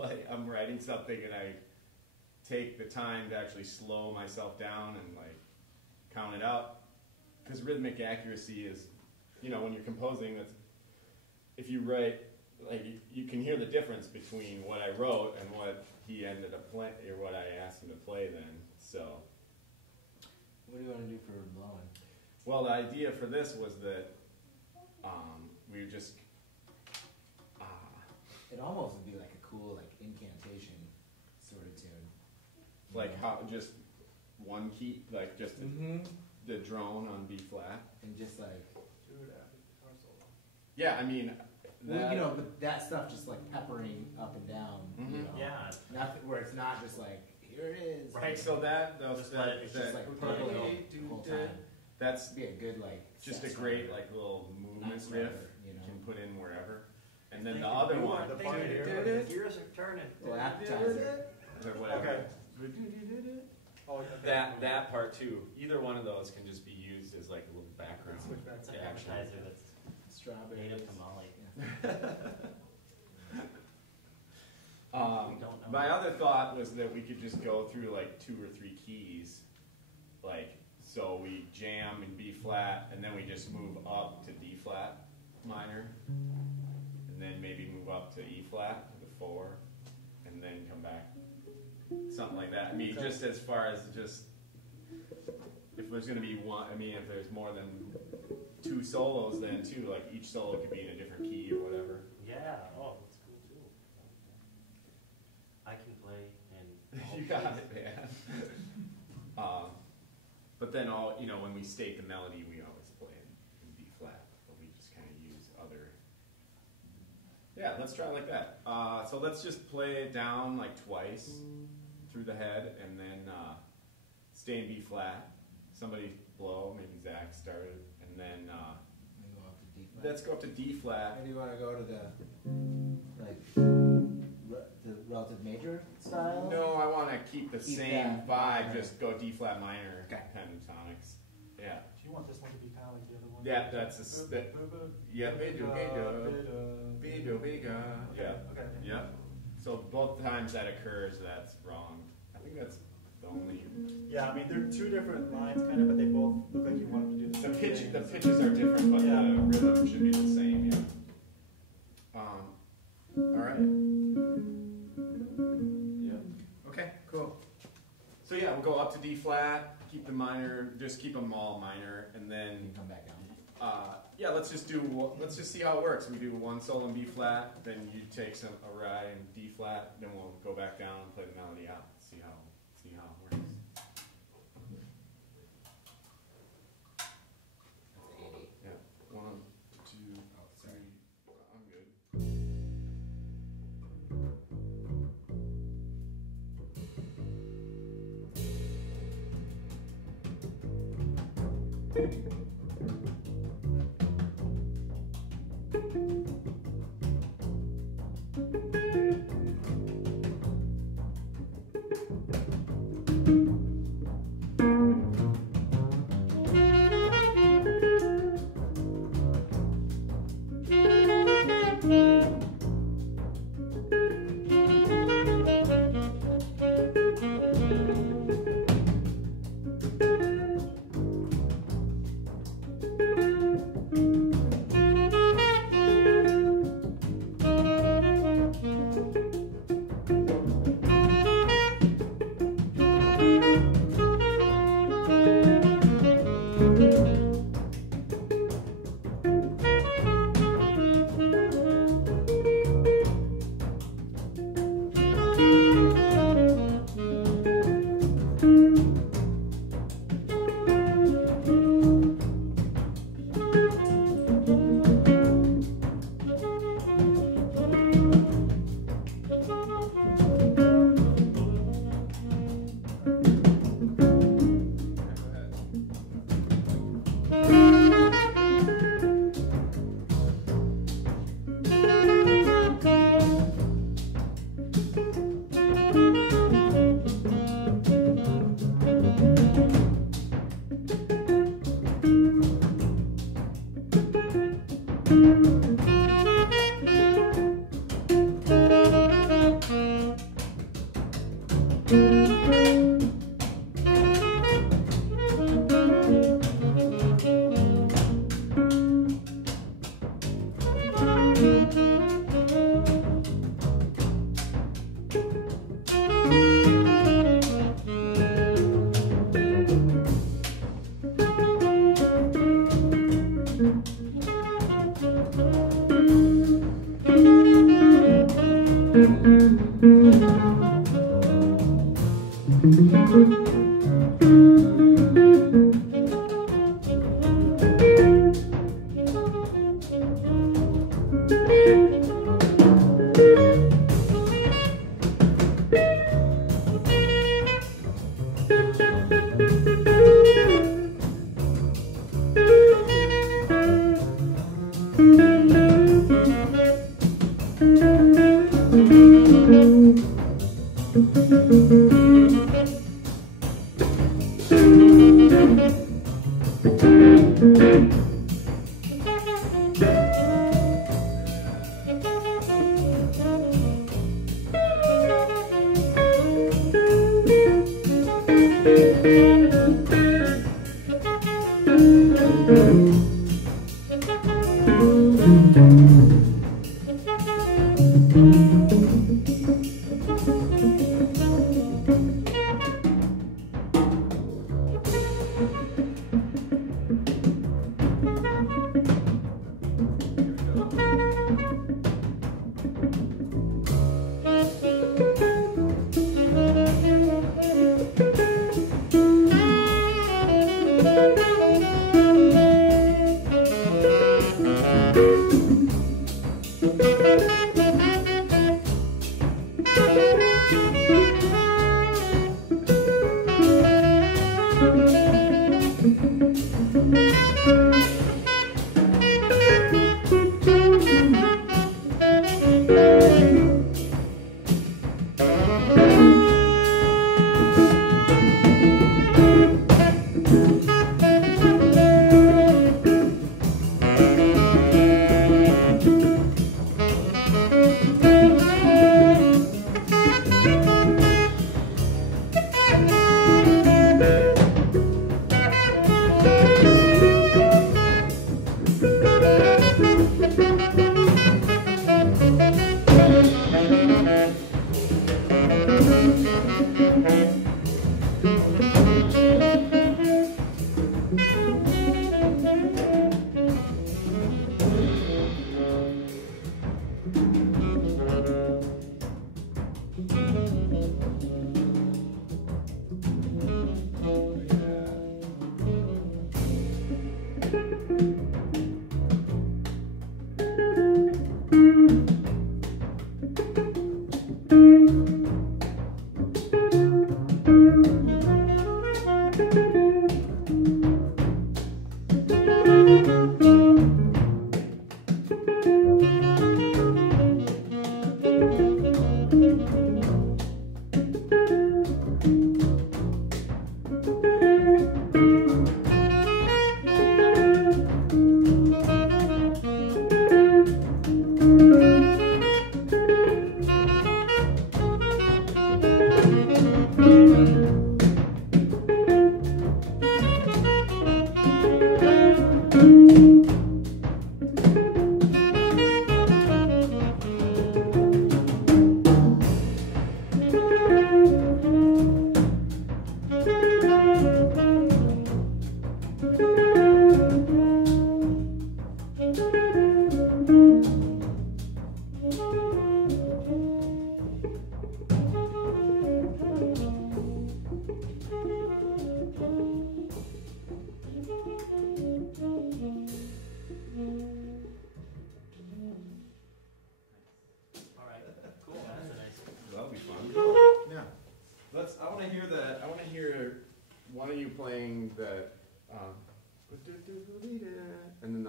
like I'm writing something and I take the time to actually slow myself down and like count it up. Because rhythmic accuracy is, you know, when you're composing, that's, if you write, like you can hear the difference between what I wrote and what he ended up playing, or what I asked him to play then. So, What do you want to do for blowing? well, the idea for this was that we would just, It almost would be like a cool like incantation sort of tune. like how just one key, like just the drone on B flat. And just like, Do it after the guitar solo. Yeah, I mean, well, you know, but that stuff just like peppering up and down. You Mhm. know, Yeah. nothing where it's not just like here it is. right. So that Just let it- It's just like purple the whole time. that's It'd be a good like. just a set great starter. like little movement Not riff starter, you you know. can put in wherever. And then Thinking, the other you one, are the thinking, pioneer. the gears are turning. Little appetizer. or whatever. Okay. Oh, okay. That part too. Either one of those can just be used as like a little background. Switch back It's to an Yeah, actually. appetizer that's Strawberry. native to Molly. We don't know. My other thought was that we could just go through like 2 or 3 keys, like so we jam in B flat and then we just move up to D flat minor, and then maybe move up to E flat to the 4, and then come back, something like that. I mean, just as far as just if there's going to be one, I mean, if there's more than 2 solos, then too, like each solo could be in a different key or whatever. Yeah. Oh, that's cool too. I can play in all You got keys. it, man. But then all, you know, when we state the melody, we always play in B flat, but we just kind of use other. Yeah, let's try it like that. So let's just play it down like twice through the head, and then stay in B flat. Somebody blow, maybe Zach started, and then And go up to D flat. let's go up to D flat. Maybe you want to go to the like the relative major style. No, I want to keep the Keep same that vibe. minor. Just go D flat minor Okay. pentatonics. Yeah. Do you want this one to be kind of like the other one? Yeah, that's yeah, yeah, Okay. yeah. So both times that occurs, that's wrong. I think that's the only. Yeah, I mean, they're 2 different lines, kind of, but they both look like the pitches are different, but the rhythm should be the same. Yeah. All right. Yeah. Okay. Cool. So yeah, we'll go up to D flat. Keep the minor. Just keep them all minor, and then come back down. Yeah, let's just see how it works. We do one solo in B flat, then you take a ride in D flat, then we'll go back down and play the melody out. See how it works. That's 80. Yeah. 1, 2, 3. I'm good.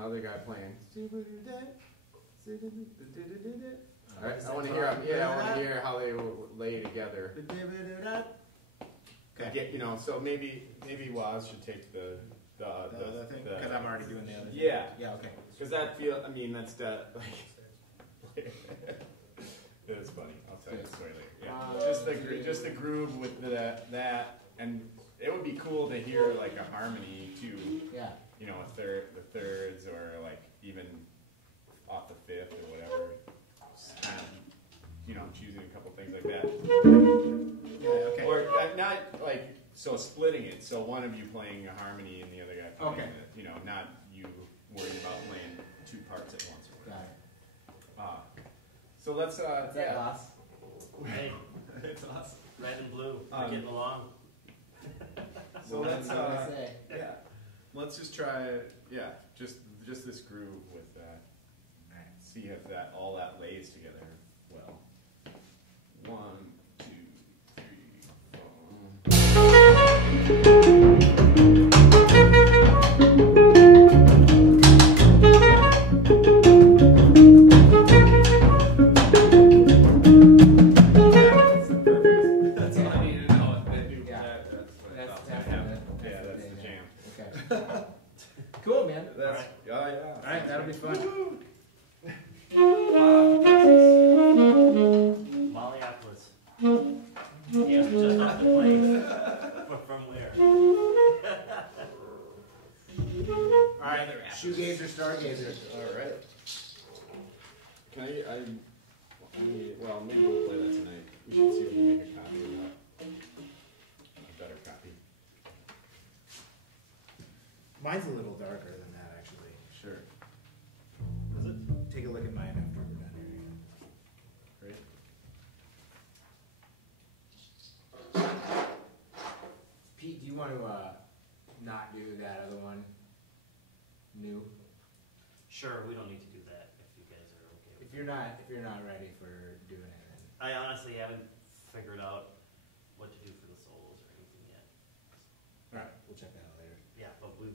other guy playing. I want to hear. Yeah, I want to hear how they lay together. Okay. You know, so maybe Waz should take the other thing because I'm already doing the other thing. Yeah. Yeah. Okay. Because that I mean, that's like. It's funny. I'll tell you the story later. Yeah. Just the groove with that, and it would be cool to hear like a harmony too. Yeah. You know, the thirds, or like even off the fifth or whatever. Just kind of, you know, choosing a couple things like that. Yeah. Okay. Or not like so splitting it. So one of you playing a harmony and the other guy playing it. You know, not you worrying about playing two parts at once. Or whatever. Got it. So let's Loss. Hey, it's awesome. red and blue, we're getting along. So let's say. yeah, let's just try just this groove with that. See if all that lays together well. 1, 2, 3, 4. That's all I need to know. That's the jam. Okay. Cool, man. That's All right, that'll be fun. Mollyopolis. Yeah, just off the plane. But from where? All right, shoegazer, stargazer. All right. Can well, maybe we'll play that tonight. We should see if we can make a copy of that. A better copy. Mine's a little darker than that, actually. Sure. Is it? Take a look at mine after we're done here. Great. Pete, do you want to not do that other one? New? Sure, we don't need to do that if you guys are okay with If you're not ready for doing it, then. I honestly haven't figured out what to do for the solos or anything yet. All right, we'll check that out later. Yeah, but we'll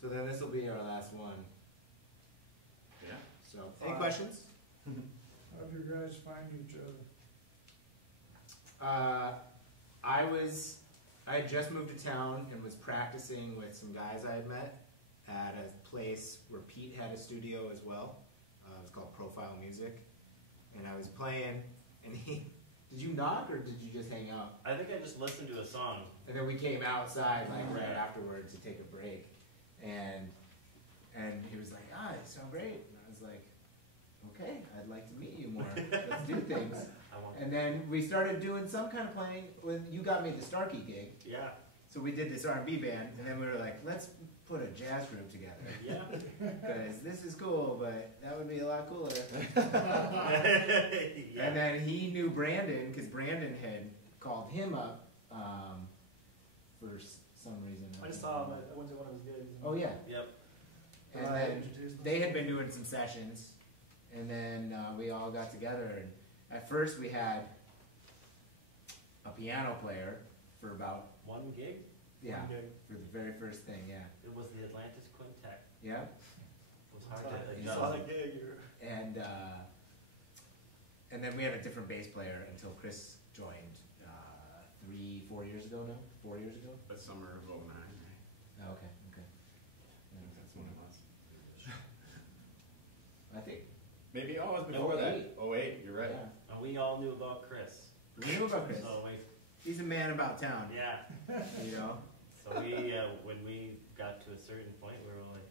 So then this will be our last one. Yeah. So, any questions? How do you guys find each other? I had just moved to town and was practicing with some guys I had met at a place where Pete had a studio as well. It was called Profile Music. And I was playing, and did you knock or did you just hang out? I think I just listened to a song. And then we came outside like right afterwards to take a break. And he was like, you sound great. And I was like, okay, I'd like to meet you more. Let's do things. And then we started doing some kind of playing you got me the Starkey gig. Yeah. So we did this R&B band, and then we were like, let's put a jazz group together. Yeah. Because this is cool, but that would be a lot cooler. Yeah. And then he knew Brandon, because Brandon had called him up for some reason. I just saw him. I went to one of his gigs. Oh, yeah. Yep. And then they had been doing some sessions, and then we all got together. And at first we had a piano player for about... One gig? Yeah, One gig. for the very first thing, yeah. It was the Atlantis Quartet. Yeah. It was hard to You adjust. saw the gig. And then we had a different bass player until Chris joined 4 years ago now? 4 years ago? The summer of 09, right? Oh, okay. I think that's when it was. I think. Maybe, it was before that. 08, you're right. Yeah. And we all knew about Chris. We knew about Chris. So He's a man about town. yeah. You know? So when we got to a certain point,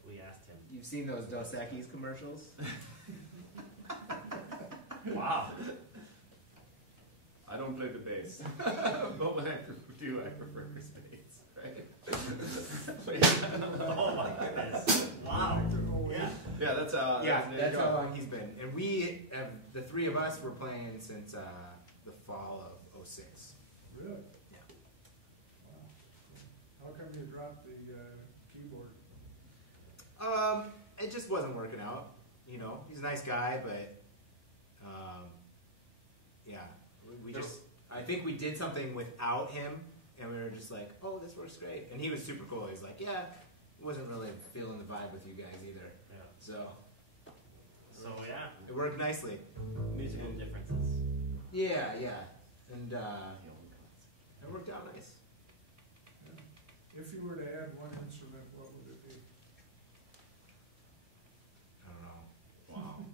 we asked him. You've seen those Dos Equis commercials? Wow. I don't play the bass. But when I do, I prefer Chris bass, right? Oh my goodness. Wow. Yeah. Yeah, that's that's how long he's been. And we, the three of us, were playing since the fall of 06. Really? Yeah. Wow. How come you dropped the keyboard? It just wasn't working out. You know, he's a nice guy, but yeah, we just. I think we did something without him, and we were just like, "Oh, this works great." And he was super cool. He's like, "Yeah, wasn't really feeling the vibe with you guys either." Yeah. So yeah, it worked nicely. musical differences. Yeah, and it worked out nice. If you were to add one instrument, what would it be? I don't know. Wow.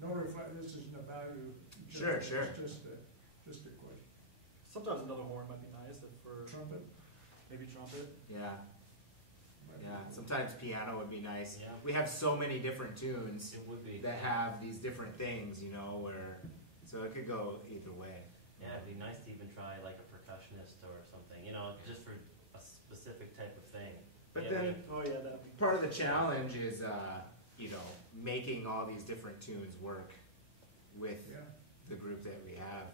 No this isn't about you. Sure. It's just a question. Sometimes another horn might be nice for Trumpet? maybe trumpet. Yeah. Might be Yeah, cool. sometimes piano would be nice. Yeah. We have so many different tunes It would be. that have these different things, you know, where so it could go either way. Yeah, it'd be nice to even try like a percussionist or something, you know, just for a specific type of thing. But Yeah, then Oh yeah, that'd be part of the challenge is, you know, making all these different tunes work with Yeah. the group that we have,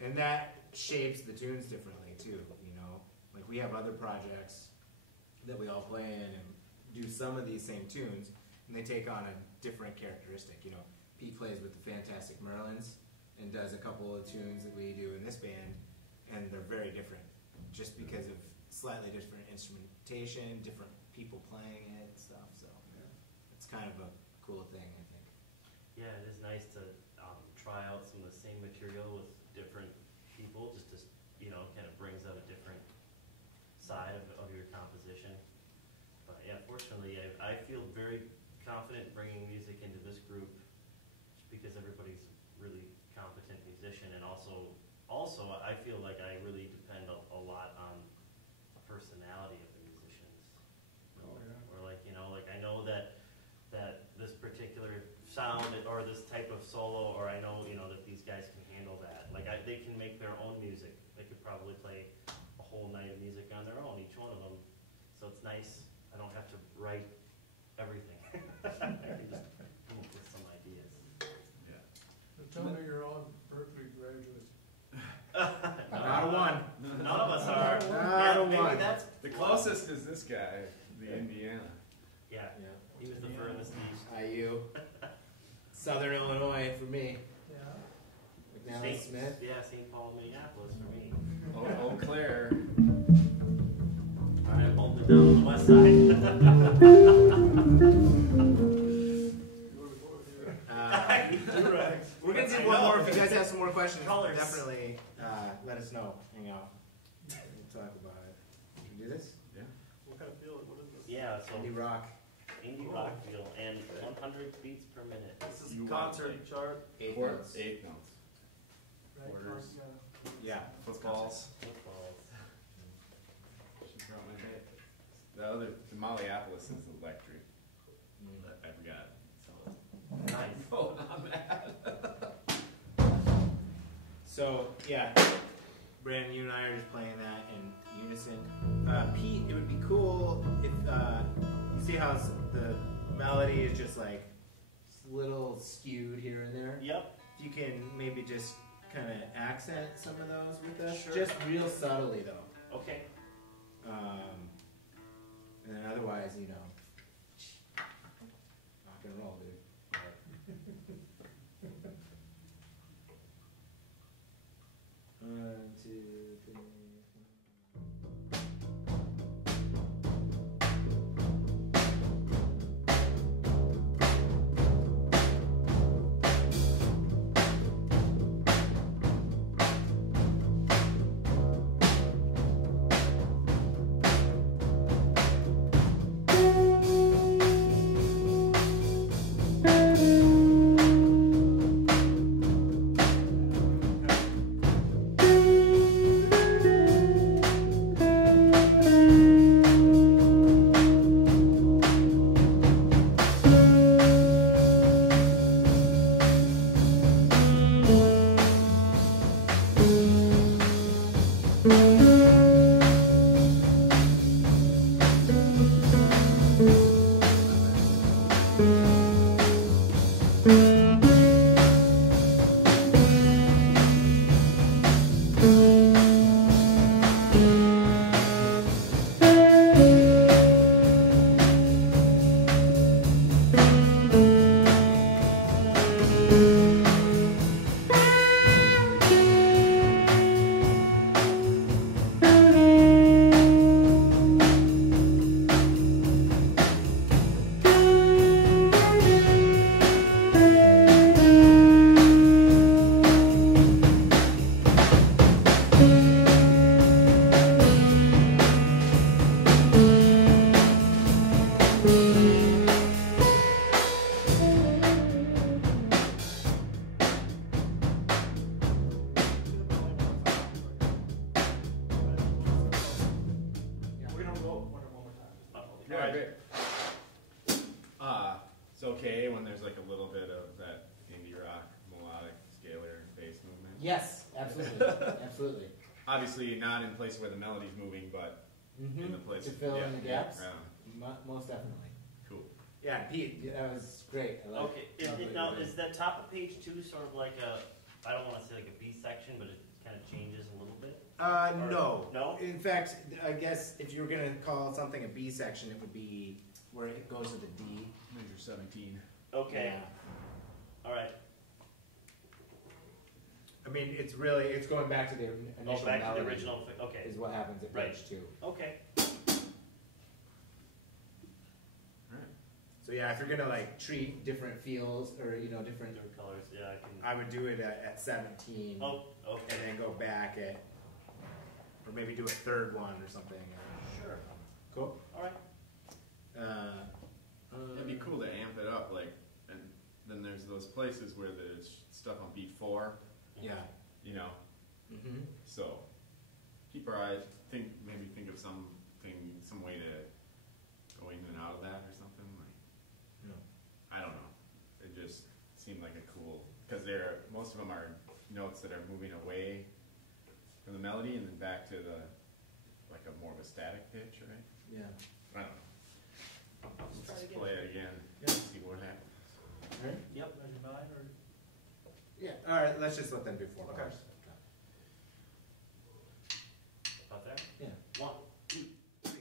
and that shapes the tunes differently too. You know, like we have other projects that we all play in and do some of these same tunes, and they take on a different characteristic. You know, Pete plays with the Fantastic Merlins and does a couple of tunes that we do in this band, and they're very different, just because of slightly different instrumentation, different people playing it and stuff. So it's kind of a cool thing, I think. Yeah, it is nice to try out some of the same material with different people, just to, you know, kind of brings out a different side of your composition. But yeah, fortunately, I feel very confident bringing music into this group, just because everybody's really competent musician, and also I feel like I really depend a lot on the personality of the musicians. Oh, yeah. Or like, you know, like I know that this particular sound or this type of solo, or I know, you know, that these guys can handle that. Like they can make their own music. They could probably play a whole night of music on their own, each one of them. So it's nice. I don't have to write everything. I can just come up with some ideas. Yeah. So tell me you're all Berkeley graduates. Not a one. None of us are. Not a maybe one. that's The closest is this guy, the Indiana. yeah. Yeah. He was the furthest east. IU. Southern Illinois for me. Yeah. McNally Smith. Yeah, St. Paul, Minneapolis for me. Eau Claire. I'm holding it down on the west side. We're gonna do one more. If you guys have some more questions, Colors. definitely let us know. Hang out. We'll talk about it. Can we do this? What kind of feel? What is this? Yeah, so Indie rock. indie rock feel and 100 beats per minute. This is You the want, concert like, chart. Eighth Quarters. notes. Eighth notes. Right? Quarters. Yeah. Footballs. Footballs. She brought my head. The other, the Mollyappolis is electric. Mm. I forgot. So Nice. vote on that. So yeah, Brandon, you and I are just playing that in unison. Pete, it would be cool if you see how the melody is just like little skewed here and there. Yep. If you can maybe just kind of accent some of those with us, Sure. just real subtly though. Okay. And then otherwise, you know, rock and roll, dude. One, two, three. right. It's okay when there's like a little bit of that indie rock melodic scalar bass movement. Yes, absolutely, absolutely. Obviously, not in place where the melody's moving, but in the place to fill in the gaps. Right on. Most definitely. Cool. Yeah, Pete, that was great. I like Okay, now is that top of page 2 sort of like a, I don't want to say like a B section, but it kind of changes a little bit? No. No? In fact, I guess if you were going to call something a B section, it would be where it goes with a D. Measure 17. Okay. Yeah. All right. I mean, it's going back to the initial back to the melody original. Okay. is what happens at Right. page 2. Okay. So yeah, if you're gonna like treat different feels or different, Different colors. Yeah, I can. I would do it at 17. Oh, okay. And then go back at, or maybe do a third one or something. Sure. Cool. All right. It'd be cool to amp it up, like, and then there's those places where there's stuff on beat 4. Yeah. Mm-hmm. So keep our eyes. Maybe think of some way to go in and out of that or something. Like, I don't know. It just seemed like a cool, because most of them are notes that are moving away from the melody and then back to the like a more of a static pitch, right? Yeah. I don't know. Let's try it again. Play it again. Yeah. See what happens. All right. Yep. Measure 9 or? Yeah. All right. Let's just let them do 4 Okay. bars. About there. Yeah. 1, 2, 3.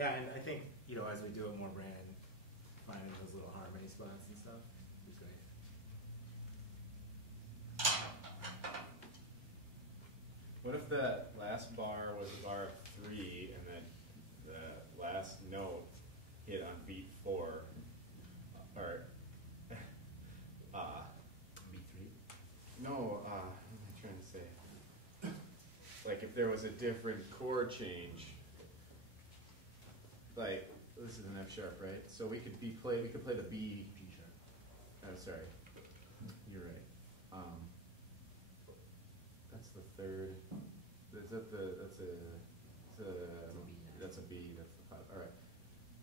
Yeah, and I think, you know, as we do it more, Brandon, finding those little harmony spots and stuff is great. What if the last bar was a bar of 3 and then the last note hit on beat 4? Or, Beat 3? no, what am I trying to say? Like if there was a different chord change, like this is an F sharp, right? So we could play the B. G sharp. Oh, sorry, you're right. That's the third. Is that that's a B now. that's a B. That's the 5.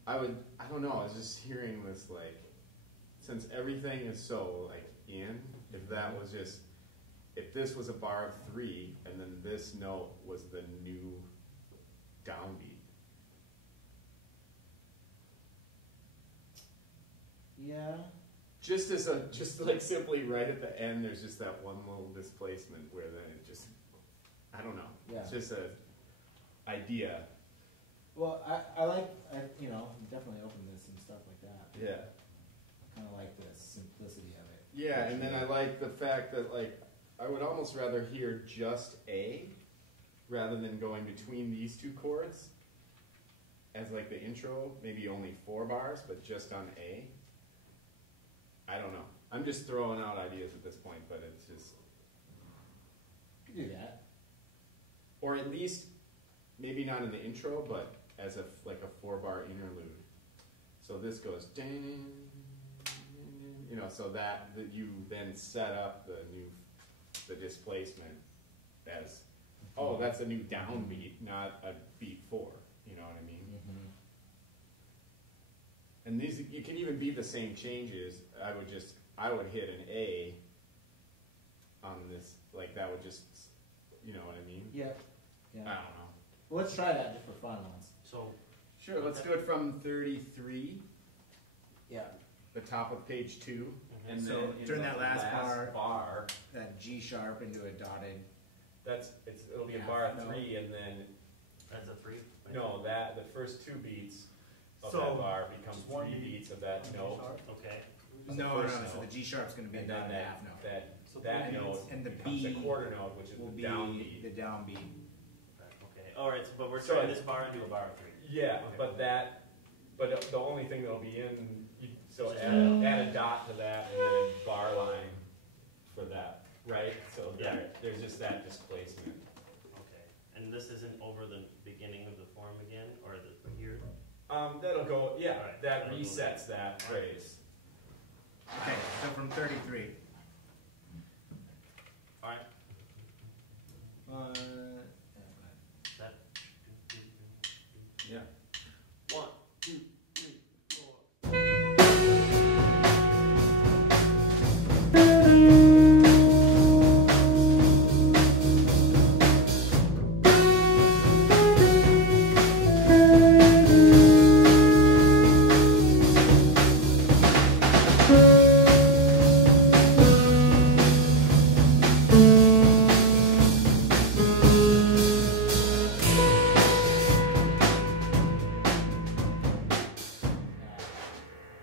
All right. I don't know. I was just hearing this like, since everything is so like in, if that was just, if this was a bar of 3 and then this note was the new downbeat. Yeah. Just like simply right at the end, there's just that one little displacement where then it just, I don't know. Yeah. It's just a idea. Well, I you know, I'm definitely open to some stuff like that. Yeah. I kind of like the simplicity of it. Yeah, and then I like the fact that like, I would almost rather hear just A rather than going between these two chords as like the intro, maybe only 4 bars, but just on A. I don't know. I'm just throwing out ideas at this point, but it's just... You can do that. Or at least, maybe not in the intro, but as like a 4-bar interlude. So this goes... You know, so that you then set up the displacement as, oh, that's a new downbeat, not a beat 4. You know what I mean? Mm-hmm. And these, you can even be the same changes. I would hit an A on this, like that would just, you know what I mean? Yeah. I don't know. Well, let's try that just for fun once. So, Sure, let's do it from 33, Yeah. the top of page 2. And So then during in that the last bar, That G sharp into a dotted. it'll be a Yeah, bar of no. 3, and then, that's a 3? no, the first 2 beats of So- that bar become Just one 3 beat. beats of that note. Okay. That's No, the no, first so the note. G sharp's going to be a And then dotted half note. that And note and the becomes B a quarter note, which is will the be downbeat. the downbeat. Okay. All right. But we're So turning this bar into a bar of 3. Yeah, Okay. but the only thing that'll be so add a dot to that and then a bar line for that, right? So Yeah. there's just that displacement. Okay. And this isn't over the beginning of the form again, or the here? That'll go, yeah, Alright, that that'll go resets that phrase. Okay, so from 33. All right. That. Yeah. 1, 2, 3, 4.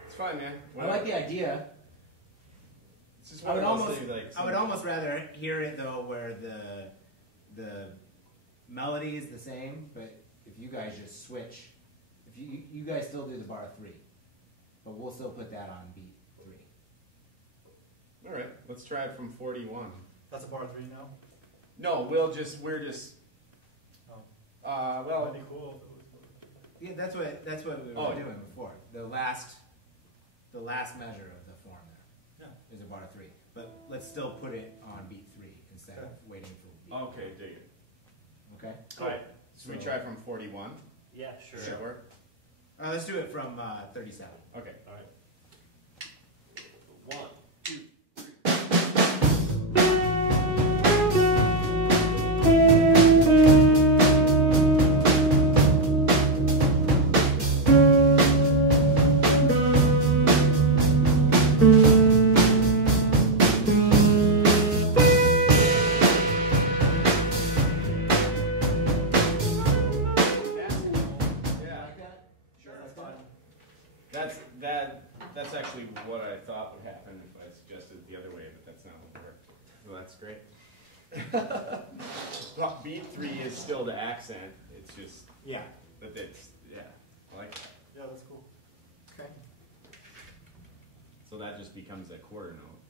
It's fine, man. I like the idea. It's just I one would of those almost, things, like, I would almost rather hear it though, where the melody is the same, but if you guys just switch, if you guys still do the bar 3, but we'll still put that on beat 3. All right, let's try it from 41. That's a bar 3 now? No, we're just, Oh. well, That'd be cool if it was. Yeah, that's what we were Oh. doing before. The last measure of the form there Yeah. is a bar 3, but let's still put it on beat 3 instead of waiting for beat. okay, dig it. Okay. All right, so we try from 41. Yeah, sure. Does that work? Let's do it from 37. Okay. All right. 1, 2. Yeah. Like that? That's actually what I thought would happen if I suggested it the other way, but that's not what worked. Well, that's great. Well, beat 3 is still the accent. It's just Yeah. but it's I like that. Yeah, that's cool. Okay. So that just becomes a quarter note.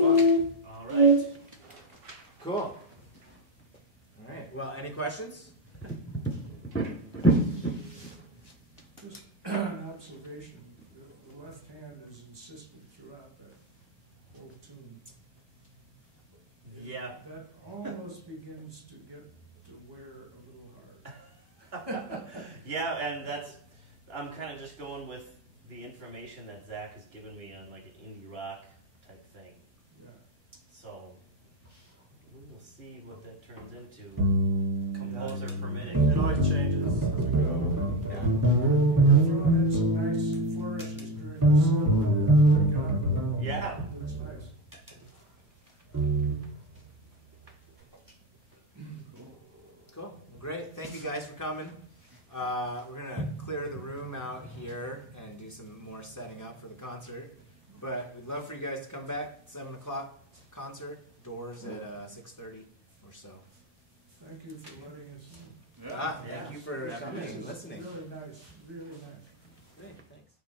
Fun. All right. Cool. All right. Well, any questions? Just an observation, the left hand is insistent throughout that whole tune. Yeah. That almost begins to get to wear a little hard. Yeah, and I'm kind of just going with the information that Zach has given me on like an indie rock type thing. Yeah. So we will see what that turns into, composer permitting. It always changes as we go. Yeah. You're throwing in some nice flourishes during the song. Yeah. That's nice. Cool. Great. Thank you guys for coming. We're going to clear the room out here and do some more setting up for the concert. But we'd love for you guys to come back. 7 o'clock concert. Doors at 6:30 or so. Thank you for letting us in. Thank you for coming and listening. Really nice, really nice. Great.